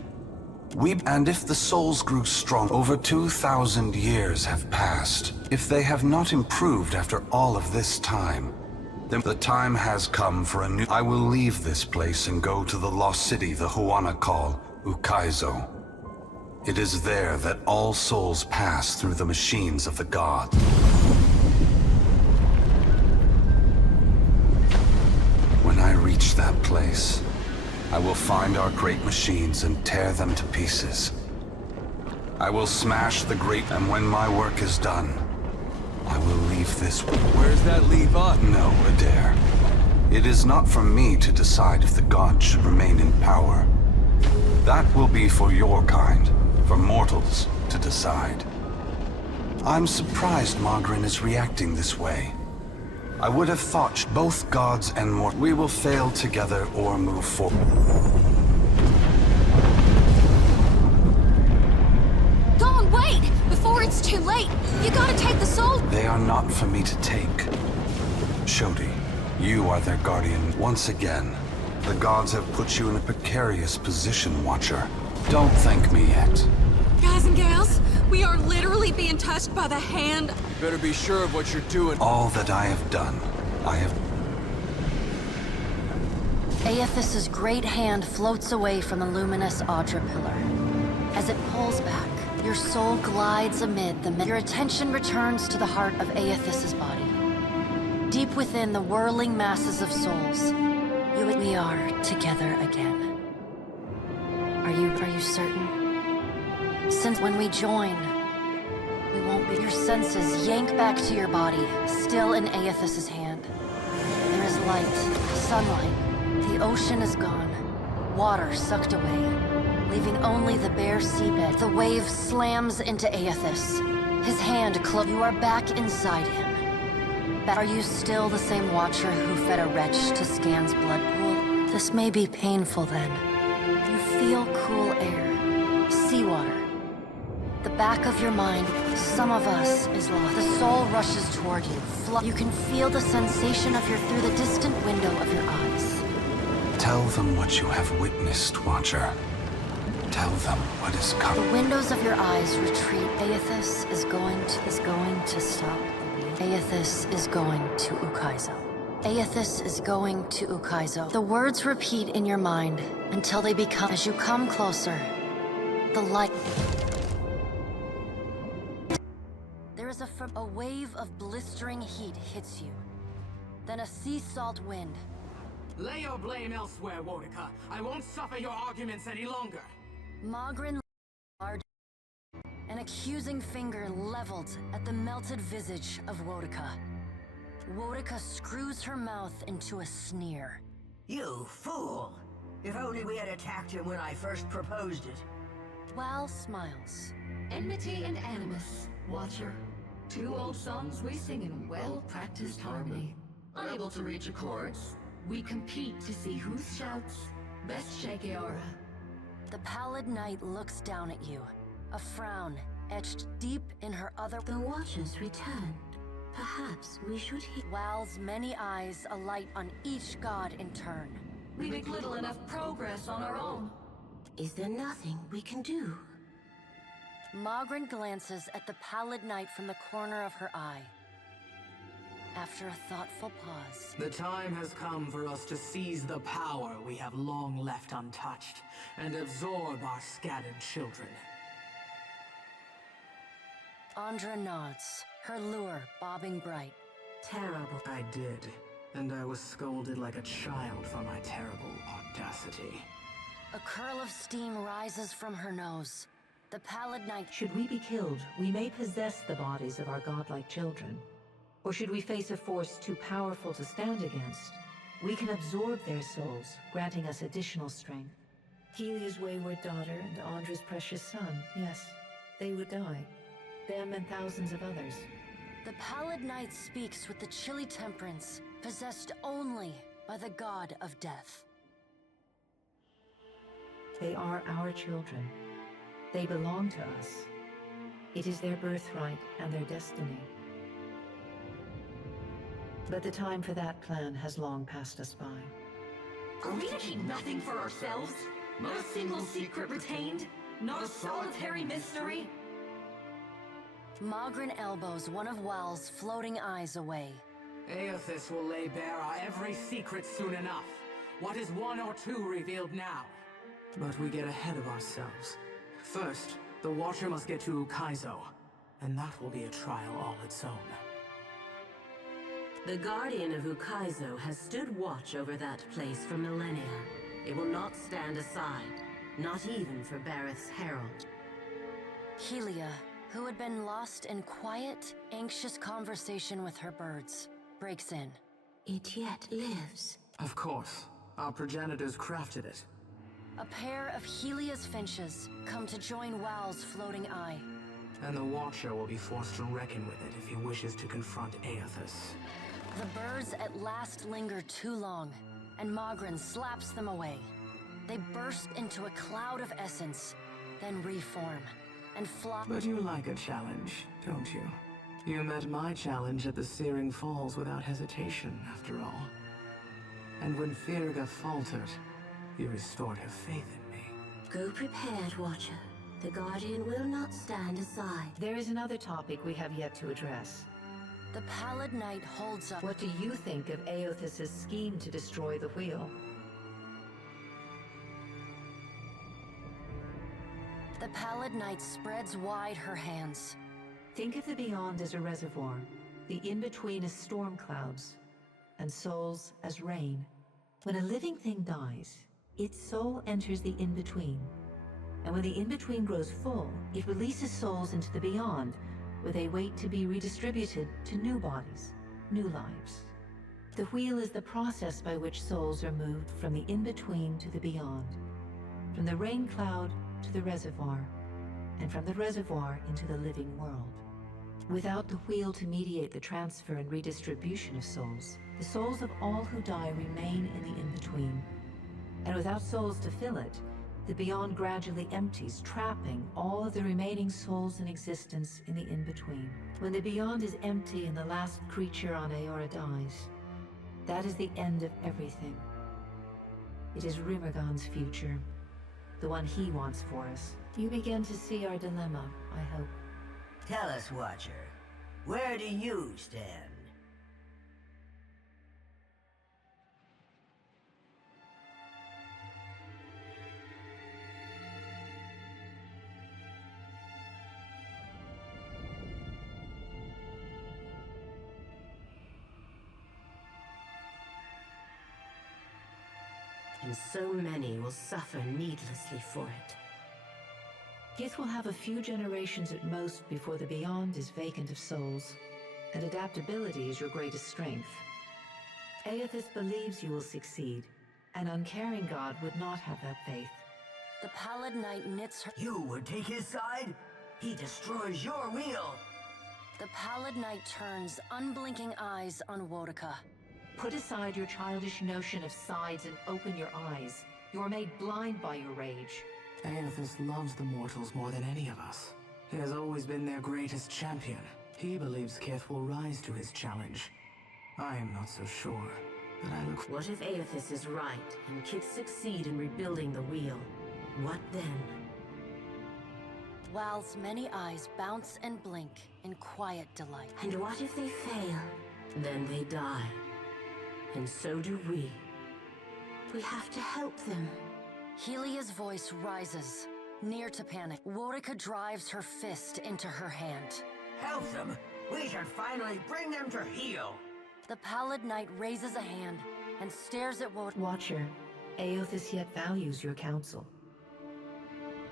And if the souls grew strong, over 2,000 years have passed. If they have not improved after all of this time, then the time has come for a new— I will leave this place and go to the lost city the Huana call Ukaizo. It is there that all souls pass through the machines of the gods. When I reach that place, I will find our great machines and tear them to pieces. I will smash the great— and when my work is done, I will leave this— Where does that leave us? No, Eder. It is not for me to decide if the gods should remain in power. That will be for your kind, for mortals, to decide. I'm surprised Magrin is reacting this way. I would have thought both gods and mortals— we will fail together or move forward. Don't wait! Before it's too late! You gotta take the soul— They are not for me to take. Xoti, you are their guardian. Once again, the gods have put you in a precarious position, Watcher. Don't thank me yet. Guys and gals, we are literally being touched by the hand. You better be sure of what you're doing. All that I have done, I have— Aethys's great hand floats away from the luminous Audra pillar. As it pulls back, your soul glides amid the— Your attention returns to the heart of Aethys's body. Deep within the whirling masses of souls, we are together again. Are you certain? Since when we join, we won't be— Your senses yank back to your body, still in Aethys's hand. There is light, sunlight. The ocean is gone, water sucked away, leaving only the bare seabed. The wave slams into Aethys. His hand closed. You are back inside him. Are you still the same Watcher who fed a wretch to Scan's blood pool? This may be painful then. You feel cool air, seawater. The back of your mind, some of us is lost. The soul rushes toward you. You can feel the sensation of through the distant window of your eyes. Tell them what you have witnessed, Watcher. Tell them what is coming. The windows of your eyes retreat. Aethys is going to stop. Aethys is going to Ukaizo. Aethys is going to Ukaizo. The words repeat in your mind until they become— As you come closer, the light— There is a wave of blistering heat hits you. Then a sea salt wind. Lay your blame elsewhere, Wodica. I won't suffer your arguments any longer. Magrin, an accusing finger leveled at the melted visage of Wodica. Wodica screws her mouth into a sneer. You fool! If only we had attacked him when I first proposed it. Wal smiles. Enmity and animus, Watcher. Two old songs we sing in well-practiced harmony. Unable to reach accords, we compete to see whose shouts best shake Eora. The pallid knight looks down at you, a frown etched deep in her other— The Watchers returned. Perhaps we should hear— Wal's many eyes alight on each god in turn. We make little enough progress on our own. Is there nothing we can do? Magrin glances at the pallid knight from the corner of her eye. After a thoughtful pause— The time has come for us to seize the power we have long left untouched, and absorb our scattered children. Andra nods, her lure bobbing bright. Terrible. I did, and I was scolded like a child for my terrible audacity. A curl of steam rises from her nose. The pallid knight— Should we be killed, we may possess the bodies of our godlike children. Or should we face a force too powerful to stand against, we can absorb their souls, granting us additional strength. Helia's wayward daughter and Andra's precious son, yes, they would die. them and thousands of others. The Pallid Knight speaks with the chilly temperance, possessed only by the god of death. They are our children. They belong to us. It is their birthright and their destiny. But the time for that plan has long passed us by. Are we to keep nothing for ourselves? Not a single secret retained? Not a solitary mystery? Magrin elbows one of Wal's floating eyes away. Aethys will lay bare our every secret soon enough. What is one or two revealed now? But we get ahead of ourselves. First, the Watcher must get to Ukaizo, and that will be a trial all its own. The Guardian of Ukaizo has stood watch over that place for millennia. It will not stand aside, not even for Bareth's herald. Helia, who had been lost in quiet, anxious conversation with her birds, breaks in. It yet lives. Of course. Our progenitors crafted it. A pair of Helia's finches come to join Wal's floating eye. And the Watcher will be forced to reckon with it if he wishes to confront Aethys. The birds at last linger too long, and Magrin slaps them away. They burst into a cloud of essence, then reform, and fly. But you like a challenge, don't you? You met my challenge at the Searing Falls without hesitation, after all. And when Firga faltered, you restored her faith in me. Go prepared, Watcher. The Guardian will not stand aside. There is another topic we have yet to address. The Pallid Knight holds up. What do you think of Aethys' scheme to destroy the wheel? The Pallid Knight spreads wide her hands. Think of the Beyond as a reservoir, the in-between as storm clouds, and souls as rain. When a living thing dies, its soul enters the in-between. And when the in-between grows full, it releases souls into the Beyond, where they wait to be redistributed to new bodies, new lives. The wheel is the process by which souls are moved from the in-between to the Beyond, from the rain cloud to the reservoir, and from the reservoir into the living world. Without the wheel to mediate the transfer and redistribution of souls, the souls of all who die remain in the in-between. And without souls to fill it, the Beyond gradually empties, trapping all of the remaining souls in existence in the in-between. When the Beyond is empty and the last creature on Aeora dies, that is the end of everything. It is Rimergon's future, the one he wants for us. You begin to see our dilemma, I hope. Tell us, Watcher, where do you stand? And so many will suffer needlessly for it. Gith will have a few generations at most before the Beyond is vacant of souls, and adaptability is your greatest strength. Aethys believes you will succeed. An uncaring god would not have that faith. The Pallid Knight knits her... You would take his side? He destroys your wheel! The Pallid Knight turns unblinking eyes on Wodaka. Put aside your childish notion of sides and open your eyes. You are made blind by your rage. Aethys loves the mortals more than any of us. He has always been their greatest champion. He believes Kith will rise to his challenge. I am not so sure, but I look... What if Aethys is right, and Kith succeed in rebuilding the wheel? What then? Wal's many eyes bounce and blink in quiet delight. And what if they fail? Then they die. And so do we. We have to help them. Helia's voice rises, near to panic. Wodaka drives her fist into her hand. Help them! We should finally bring them to heel! The Pallid Knight raises a hand and stares at Wodaka. Watcher, Aethys yet values your counsel.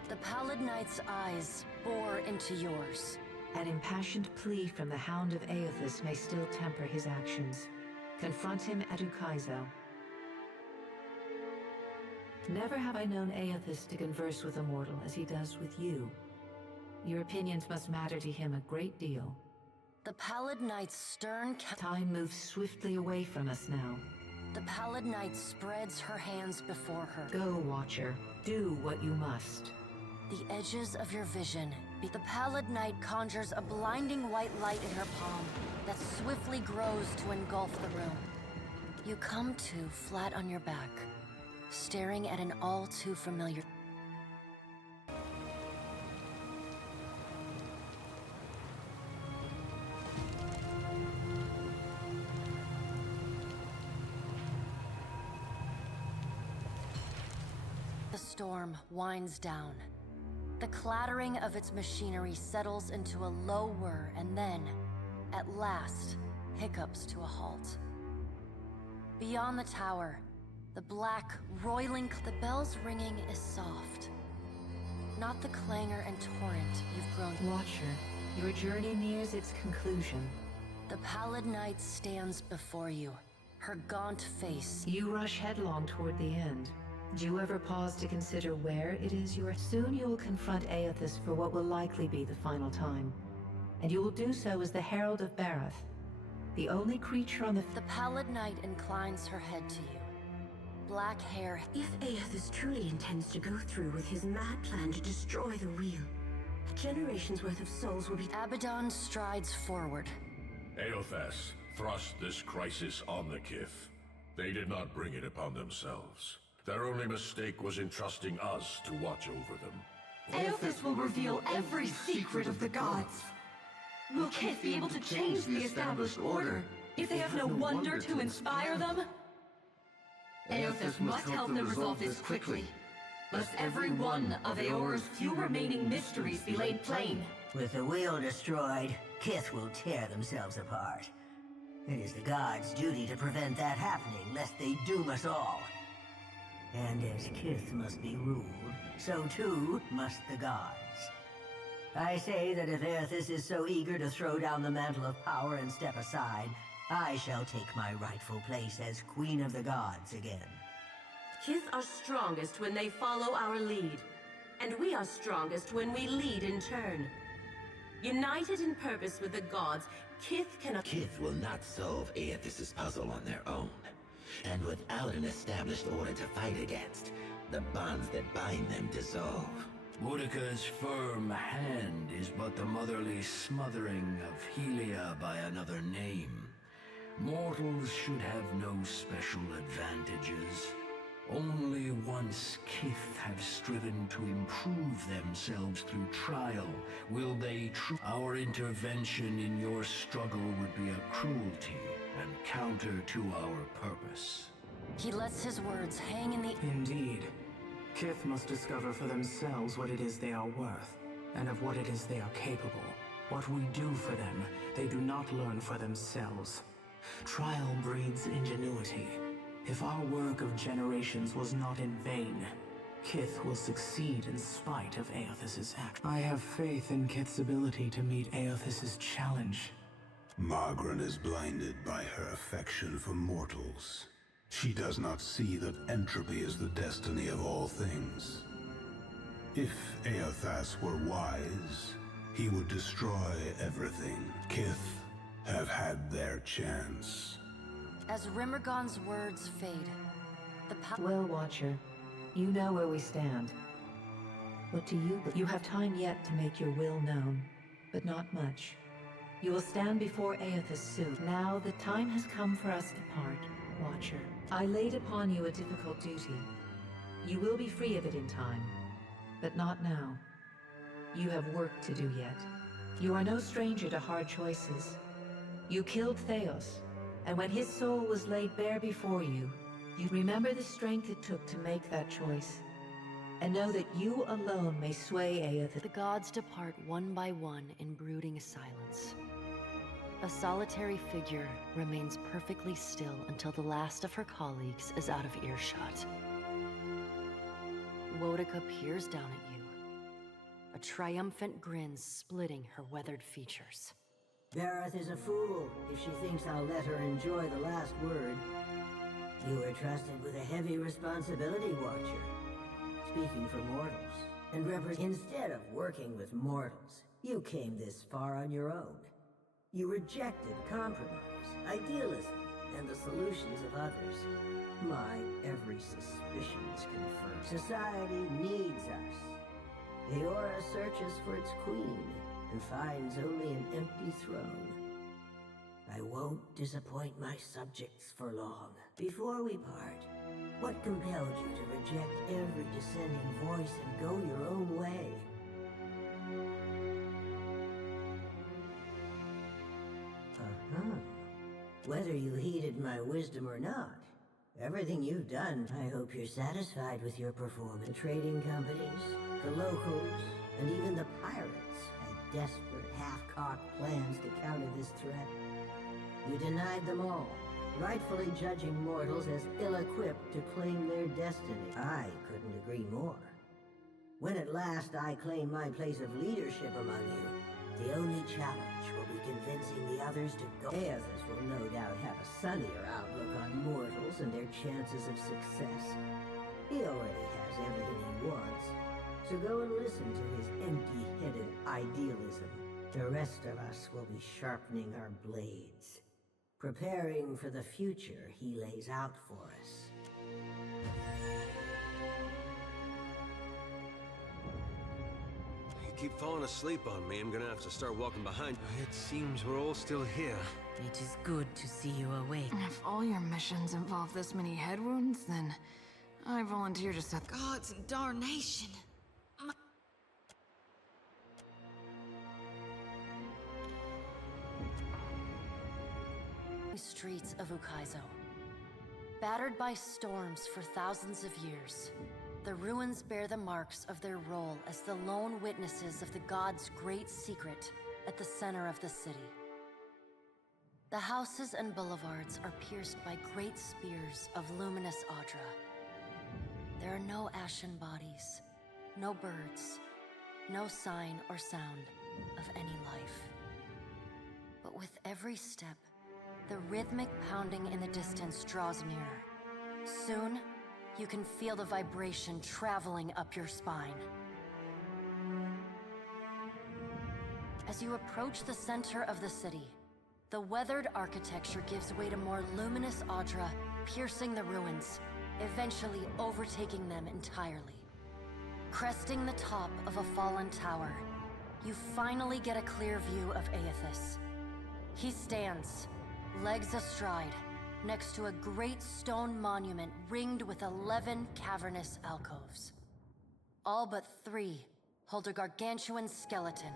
The Pallid Knight's eyes bore into yours. An impassioned plea from the Hound of Aethys may still temper his actions. Confront him at Ukaizo. Never have I known Aethys to converse with a mortal as he does with you. Your opinions must matter to him a great deal. The Pallid Knight's stern time moves swiftly away from us now. The Pallid Knight spreads her hands before her. Go, Watcher. Do what you must. The edges of your vision. The Pallid Knight conjures a blinding white light in her palm that swiftly grows to engulf the room. You come to flat on your back, staring at an all too familiar... The storm winds down. The clattering of its machinery settles into a low whir and then, at last, hiccups to a halt. Beyond the tower, the black, roiling... The bell's ringing is soft. Not the clangor and torrent you've grown... Watcher, your journey nears its conclusion. The Pallid Knight stands before you, her gaunt face... You rush headlong toward the end. Do you ever pause to consider where it is you are? Soon you will confront Aethys for what will likely be the final time. And you will do so as the Herald of Bareth, the only creature on the... The Pallid Knight inclines her head to you. Black hair... If Aethys truly intends to go through with his mad plan to destroy the wheel, a generation's worth of souls will be... Abaddon strides forward. Aethys thrust this crisis on the Kith. They did not bring it upon themselves. Their only mistake was entrusting us to watch over them. Aethys will reveal every secret of the gods. Will Kith be able to change the established order if they have no wonder to inspire them? Aethys must help them resolve this quickly, lest every one of Aeora's few remaining mysteries be laid plain. With the wheel destroyed, Kith will tear themselves apart. It is the gods' duty to prevent that happening, lest they doom us all. And as Kith must be ruled, so too must the gods. I say that if Aethys is so eager to throw down the mantle of power and step aside, I shall take my rightful place as Queen of the Gods again. Kith are strongest when they follow our lead, and we are strongest when we lead in turn. United in purpose with the gods, Kith cannot... Kith will not solve Aethys' puzzle on their own. And without an established order to fight against, the bonds that bind them dissolve. Boudica's firm hand is but the motherly smothering of Helia by another name. Mortals should have no special advantages. Only once Kith have striven to improve themselves through trial will they Our intervention in your struggle would be a cruelty and counter to our purpose. He lets his words hang in the... Indeed. Kith must discover for themselves what it is they are worth, and of what it is they are capable. What we do for them, they do not learn for themselves. Trial breeds ingenuity. If our work of generations was not in vain, Kith will succeed in spite of Aethys' act. I have faith in Kith's ability to meet Aethys' challenge. Margaret is blinded by her affection for mortals. She does not see that entropy is the destiny of all things. If Aethys were wise, he would destroy everything. Kith have had their chance. As Rimergon's words fade, the Well, Watcher, you know where we stand. What do you... You have time yet to make your will known, but not much. You will stand before Aethys soon. Now the time has come for us to part, Watcher. I laid upon you a difficult duty. You will be free of it in time, but not now. You have work to do yet. You are no stranger to hard choices. You killed Theos, and when his soul was laid bare before you, you remember the strength it took to make that choice. And know that you alone may sway Aethys. The gods depart one by one in brooding silence. A solitary figure remains perfectly still until the last of her colleagues is out of earshot. Boudica peers down at you, a triumphant grin splitting her weathered features. Bareth is a fool if she thinks I'll let her enjoy the last word. You were trusted with a heavy responsibility, Watcher. Speaking for mortals, and instead of working with mortals, you came this far on your own. You rejected compromise, idealism, and the solutions of others. My every suspicion is confirmed. Society needs us. Aora searches for its queen and finds only an empty throne. I won't disappoint my subjects for long. Before we part, what compelled you to reject every dissenting voice and go your own way? Whether you heeded my wisdom or not, everything you've done, I hope you're satisfied with your performance. The trading companies, the locals, and even the pirates had desperate, half-cocked plans to counter this threat. You denied them all, rightfully judging mortals as ill-equipped to claim their destiny. I couldn't agree more. When at last I claim my place of leadership among you, the only challenge will be convincing the others to go. Aethys will no doubt have a sunnier outlook on mortals and their chances of success. He already has everything he wants, so go and listen to his empty-headed idealism. The rest of us will be sharpening our blades, preparing for the future he lays out for us. You keep falling asleep on me, I'm gonna have to start walking behind. It seems we're all still here. It is good to see you awake. If all your missions involve this many head wounds, then I volunteer to set Gods and darnation. Streets of Ukaizo. Battered by storms for thousands of years, the ruins bear the marks of their role as the lone witnesses of the gods' great secret at the center of the city. The houses and boulevards are pierced by great spears of luminous Audra. There are no ashen bodies, no birds, no sign or sound of any life. But with every step, the rhythmic pounding in the distance draws nearer. Soon, you can feel the vibration traveling up your spine. As you approach the center of the city, the weathered architecture gives way to more luminous Audra, piercing the ruins, eventually overtaking them entirely. Cresting the top of a fallen tower, you finally get a clear view of Aethys. He stands, legs astride, next to a great stone monument ringed with 11 cavernous alcoves. All but 3 hold a gargantuan skeleton.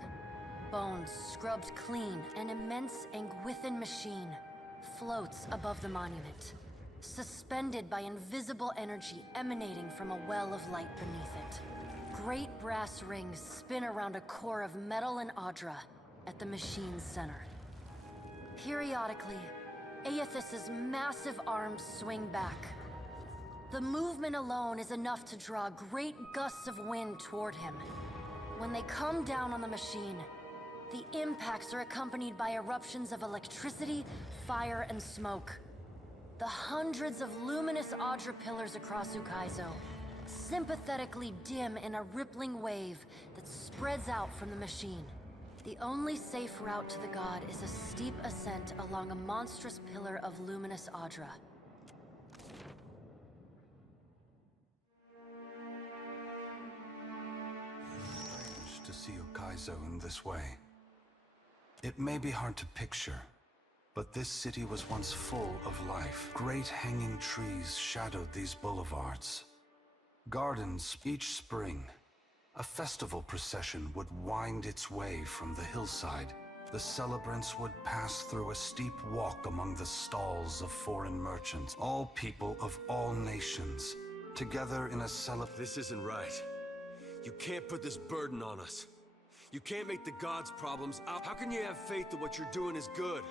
Bones scrubbed clean, an immense Anguithan machine floats above the monument, suspended by invisible energy emanating from a well of light beneath it. Great brass rings spin around a core of metal and Audra at the machine's center. Periodically, Aethys' massive arms swing back. The movement alone is enough to draw great gusts of wind toward him. When they come down on the machine, the impacts are accompanied by eruptions of electricity, fire, and smoke. The hundreds of luminous Audra pillars across Ukaizo sympathetically dim in a rippling wave that spreads out from the machine. The only safe route to the god is a steep ascent along a monstrous pillar of luminous Audra. Strange to see Ukaizo in this way. It may be hard to picture, but this city was once full of life. Great hanging trees shadowed these boulevards. Gardens each spring. A festival procession would wind its way from the hillside. The celebrants would pass through a steep walk among the stalls of foreign merchants, all people of all nations, together in a This isn't right. You can't put this burden on us. You can't make the gods' problems out. How can you have faith that what you're doing is good?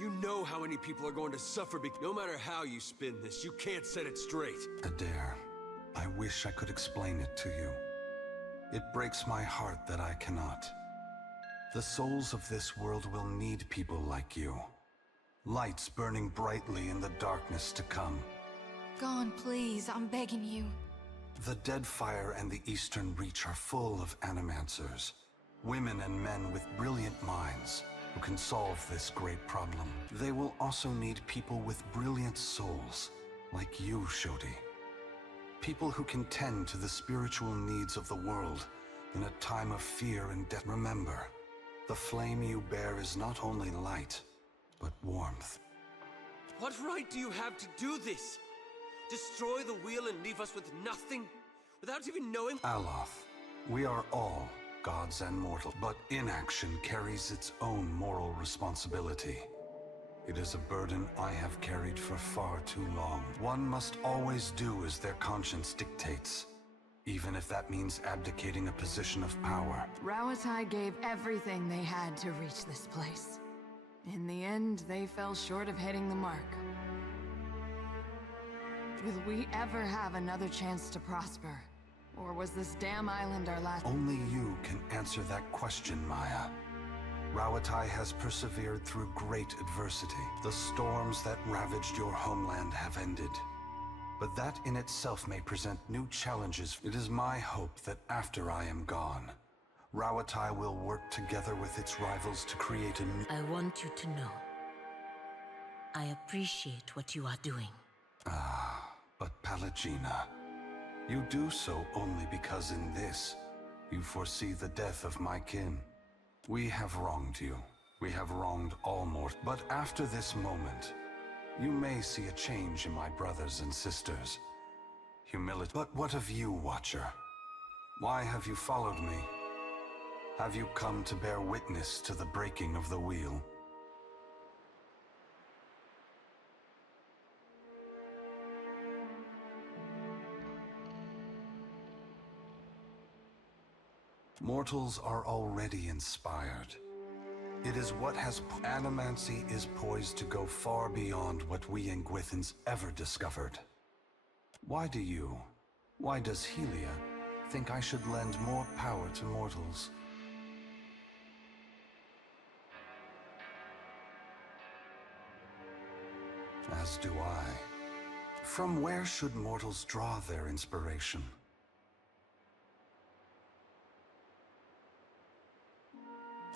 You know how many people are going to suffer no matter how you spin this. You can't set it straight. Eder, I wish I could explain it to you. It breaks my heart that I cannot. The souls of this world will need people like you. Lights burning brightly in the darkness to come. Gone, please. I'm begging you. The Deadfire and the Eastern Reach are full of animancers, women and men with brilliant minds who can solve this great problem. They will also need people with brilliant souls, like you, Xoti. People who can tend to the spiritual needs of the world in a time of fear and death. Remember, the flame you bear is not only light, but warmth. What right do you have to do this? Destroy the wheel and leave us with nothing? Without even knowing? Aloth, we are all gods and mortals, but inaction carries its own moral responsibility. It is a burden I have carried for far too long. One must always do as their conscience dictates, even if that means abdicating a position of power. Rauatai gave everything they had to reach this place. In the end, they fell short of hitting the mark. Will we ever have another chance to prosper? Or was this damn island our last? Only you can answer that question, Maya. Rauatai has persevered through great adversity. The storms that ravaged your homeland have ended. But that in itself may present new challenges. It is my hope that after I am gone, Rauatai will work together with its rivals to create a new... I want you to know, I appreciate what you are doing. But Pallegina, you do so only because in this, you foresee the death of my kin. We have wronged you. We have wronged all mortals. But after this moment, you may see a change in my brothers and sisters. Humility. But what of you, Watcher? Why have you followed me? Have you come to bear witness to the breaking of the wheel? Mortals are already inspired. It is what has... Animancy is poised to go far beyond what we Engwithans ever discovered. Why does Helia think I should lend more power to mortals? As do I. From where should mortals draw their inspiration?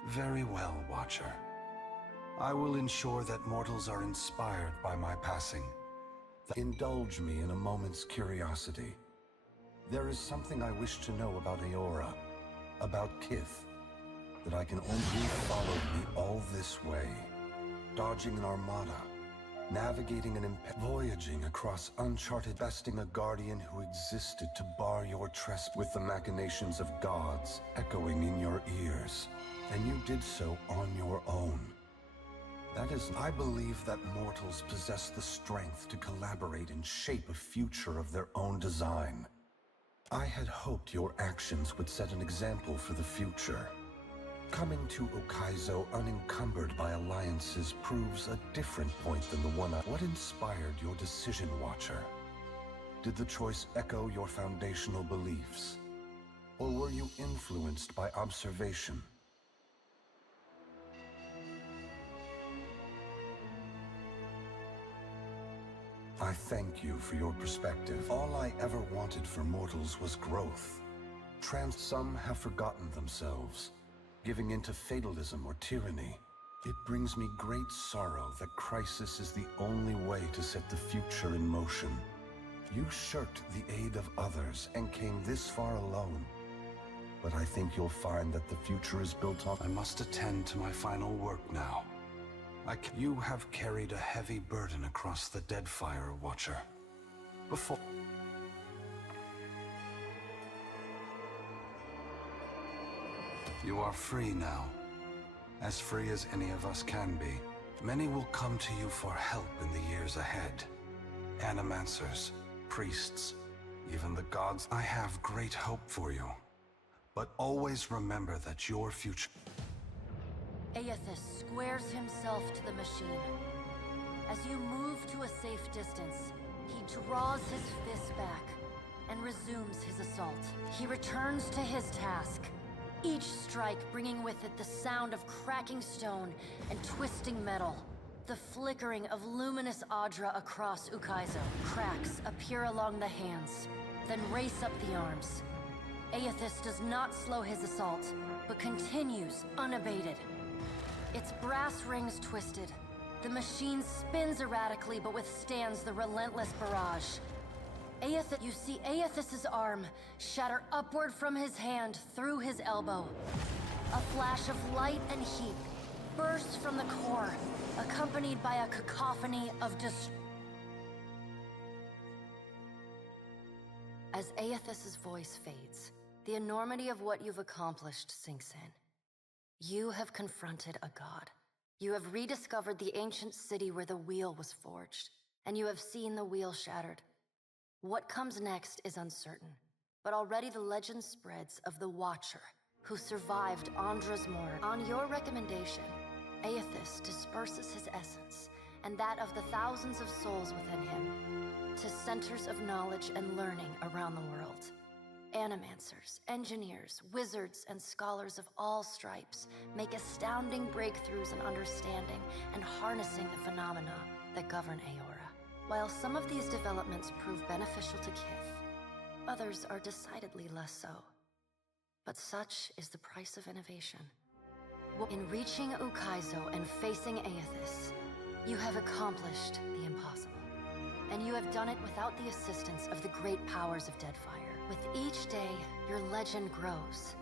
Very well, Watcher. I will ensure that mortals are inspired by my passing. Indulge me in a moment's curiosity. There is something I wish to know about Eora, about Kith, that I can only followed me all this way, dodging an armada, navigating an voyaging across uncharted, besting a guardian who existed to bar your trespass with the machinations of gods echoing in your ears. And you did so on your own. That is, I believe that mortals possess the strength to collaborate and shape a future of their own design. I had hoped your actions would set an example for the future. Coming to Ukaizo unencumbered by alliances proves a different point than the one What inspired your decision, Watcher? Did the choice echo your foundational beliefs? Or were you influenced by observation? I thank you for your perspective. All I ever wanted for mortals was growth. Some have forgotten themselves, giving into fatalism or tyranny. It brings me great sorrow that crisis is the only way to set the future in motion. You shirked the aid of others and came this far alone. But I think you'll find that the future is built on... I must attend to my final work now. You have carried a heavy burden across the Deadfire, Watcher. Before... You are free now. As free as any of us can be. Many will come to you for help in the years ahead. Animancers, priests, even the gods. I have great hope for you. But always remember that your future... Aethys squares himself to the machine. As you move to a safe distance, he draws his fist back and resumes his assault. He returns to his task, each strike bringing with it the sound of cracking stone and twisting metal. The flickering of luminous Adra across Ukaizo. Cracks appear along the hands. then race up the arms. Aethys does not slow his assault, but continues unabated. Its brass rings twisted. The machine spins erratically but withstands the relentless barrage. You see Aethys' arm shatter upward from his hand through his elbow. A flash of light and heat bursts from the core, accompanied by a cacophony of As Aethys' voice fades, the enormity of what you've accomplished sinks in. You have confronted a god. You have rediscovered the ancient city where the wheel was forged, and you have seen the wheel shattered. What comes next is uncertain, but already the legend spreads of the Watcher, who survived Andra's murder. On your recommendation, Aethys disperses his essence, and that of the thousands of souls within him, to centers of knowledge and learning around the world. Animancers, engineers, wizards, and scholars of all stripes make astounding breakthroughs in understanding and harnessing the phenomena that govern Eora. While some of these developments prove beneficial to Kith, others are decidedly less so. But such is the price of innovation. In reaching Ukaizo and facing Aethys, you have accomplished the impossible. And you have done it without the assistance of the great powers of Deadfire. With each day, your legend grows,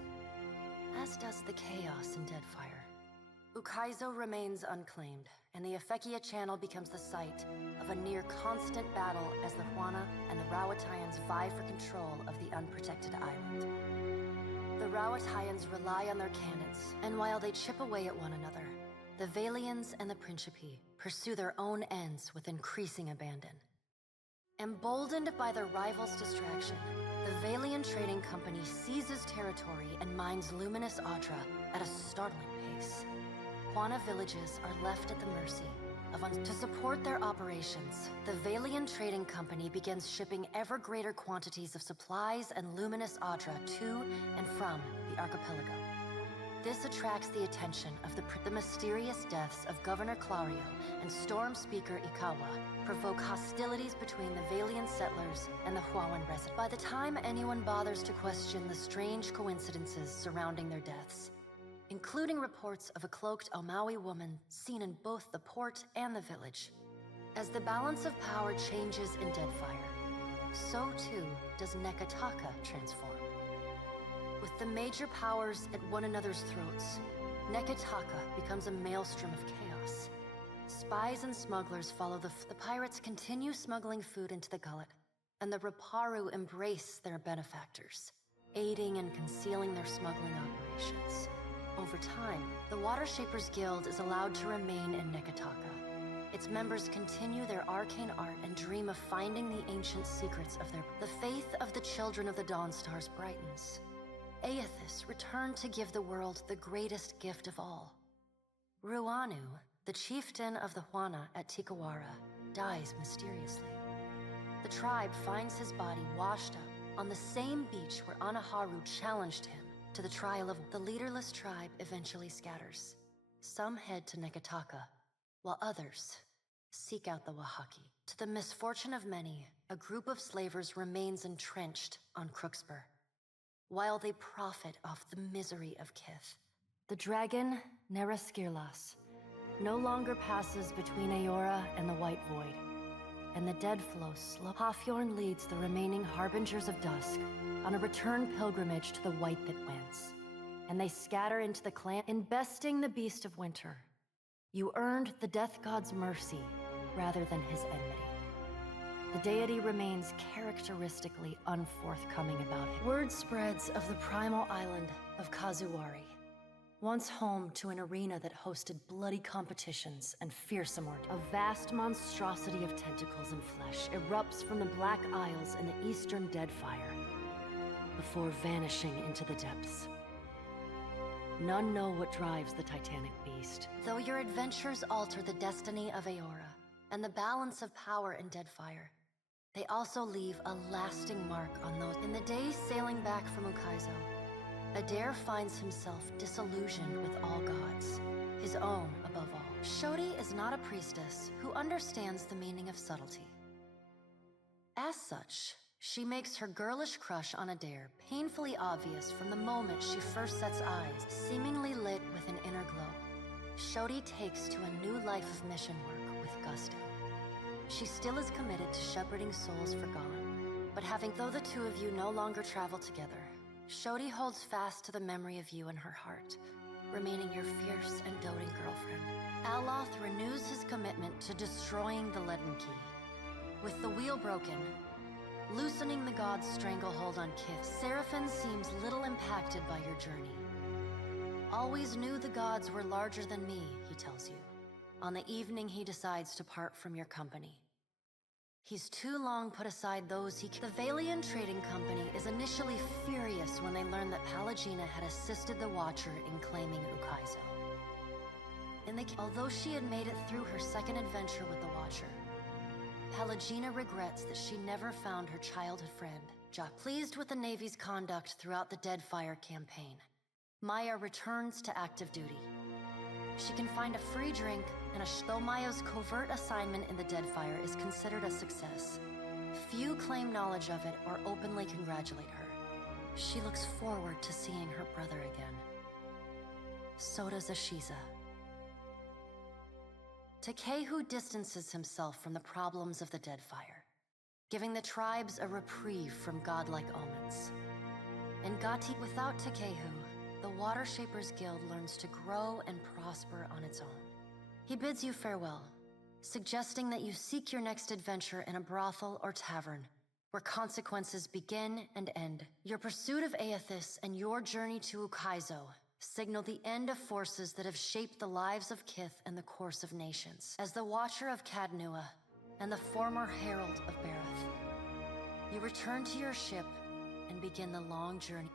as does the chaos in Deadfire. Ukaizo remains unclaimed, and the Efekia Channel becomes the site of a near-constant battle as the Huana and the Rawatayans vie for control of the unprotected island. The Rawatayans rely on their cannons, and while they chip away at one another, the Valians and the Principi pursue their own ends with increasing abandon. Emboldened by their rivals' distraction, the Valian Trading Company seizes territory and mines luminous Adra at a startling pace. Huana villages are left at the mercy of to support their operations, the Valian Trading Company begins shipping ever greater quantities of supplies and luminous Adra to and from the archipelago. This attracts the attention of the mysterious deaths of Governor Clario and Storm Speaker Ikawa provoke hostilities between the Valian settlers and the Huawan residents. By the time anyone bothers to question the strange coincidences surrounding their deaths, including reports of a cloaked Omawi woman seen in both the port and the village. As the balance of power changes in Deadfire, so too does Nekataka transform. With the major powers at one another's throats, Nekataka becomes a maelstrom of chaos. Spies and smugglers follow the pirates continue smuggling food into the gullet, and the Raparu embrace their benefactors, aiding and concealing their smuggling operations. Over time, the Watershapers Guild is allowed to remain in Nekataka. Its members continue their arcane art and dream of finding the ancient secrets of the faith of the children of the Dawnstars brightens. Aethys returned to give the world the greatest gift of all. Ruanu, the chieftain of the Huana at Tikawara, dies mysteriously. The tribe finds his body washed up on the same beach where Anaharu challenged him to the trial of the leaderless tribe eventually scatters. Some head to Nekataka, while others seek out the Wahaki. To the misfortune of many, a group of slavers remains entrenched on Crookspur, while they profit off the misery of Kith. The dragon, Neraskirlas, no longer passes between Eora and the White Void, and the dead flow slow. Hafjorn leads the remaining Harbingers of Dusk on a return pilgrimage to the White that wins, and they scatter into the clan, investing the Beast of Winter. You earned the Death God's mercy rather than his enmity. The deity remains characteristically unforthcoming about it. Word spreads of the primal island of Kazuwari, once home to an arena that hosted bloody competitions and fearsome ordeals. A vast monstrosity of tentacles and flesh erupts from the Black Isles in the eastern Deadfire, before vanishing into the depths. None know what drives the titanic beast. Though your adventures alter the destiny of Eora and the balance of power in Deadfire, they also leave a lasting mark on those. In the days sailing back from Ukaizo, Eder finds himself disillusioned with all gods, his own above all. Xoti is not a priestess who understands the meaning of subtlety. As such, She makes her girlish crush on Eder painfully obvious from the moment she first sets eyes, seemingly lit with an inner glow. Xoti takes to a new life of mission work with gusto. She still is committed to shepherding souls forgone, but though the two of you no longer travel together, Xoti holds fast to the memory of you in her heart, remaining your fierce and doting girlfriend. Aloth renews his commitment to destroying the Leaden Key. With the wheel broken, loosening the god's stranglehold on Kith, Seraphon seems little impacted by your journey. Always knew the gods were larger than me, he tells you, on the evening he decides to part from your company. He's too long put aside those he... The Valian Trading Company is initially furious when they learn that Pallegina had assisted the Watcher in claiming Ukaizo. Although she had made it through her second adventure with the Watcher, Pallegina regrets that she never found her childhood friend, Jack. Pleased with the Navy's conduct throughout the Deadfire campaign, Maya returns to active duty. She can find a free drink, and though Maya's covert assignment in the Deadfire is considered a success, few claim knowledge of it or openly congratulate her. She looks forward to seeing her brother again. So does Ashiza. Takehu distances himself from the problems of the Deadfire, giving the tribes a reprieve from godlike omens. In Gati, without Takehu, the Water Shapers Guild learns to grow and prosper on its own. He bids you farewell, suggesting that you seek your next adventure in a brothel or tavern, where consequences begin and end. Your pursuit of Aethys and your journey to Ukaizo signal the end of forces that have shaped the lives of Kith and the course of nations. As the Watcher of Cadnua and the former Herald of Bareth, you return to your ship and begin the long journey.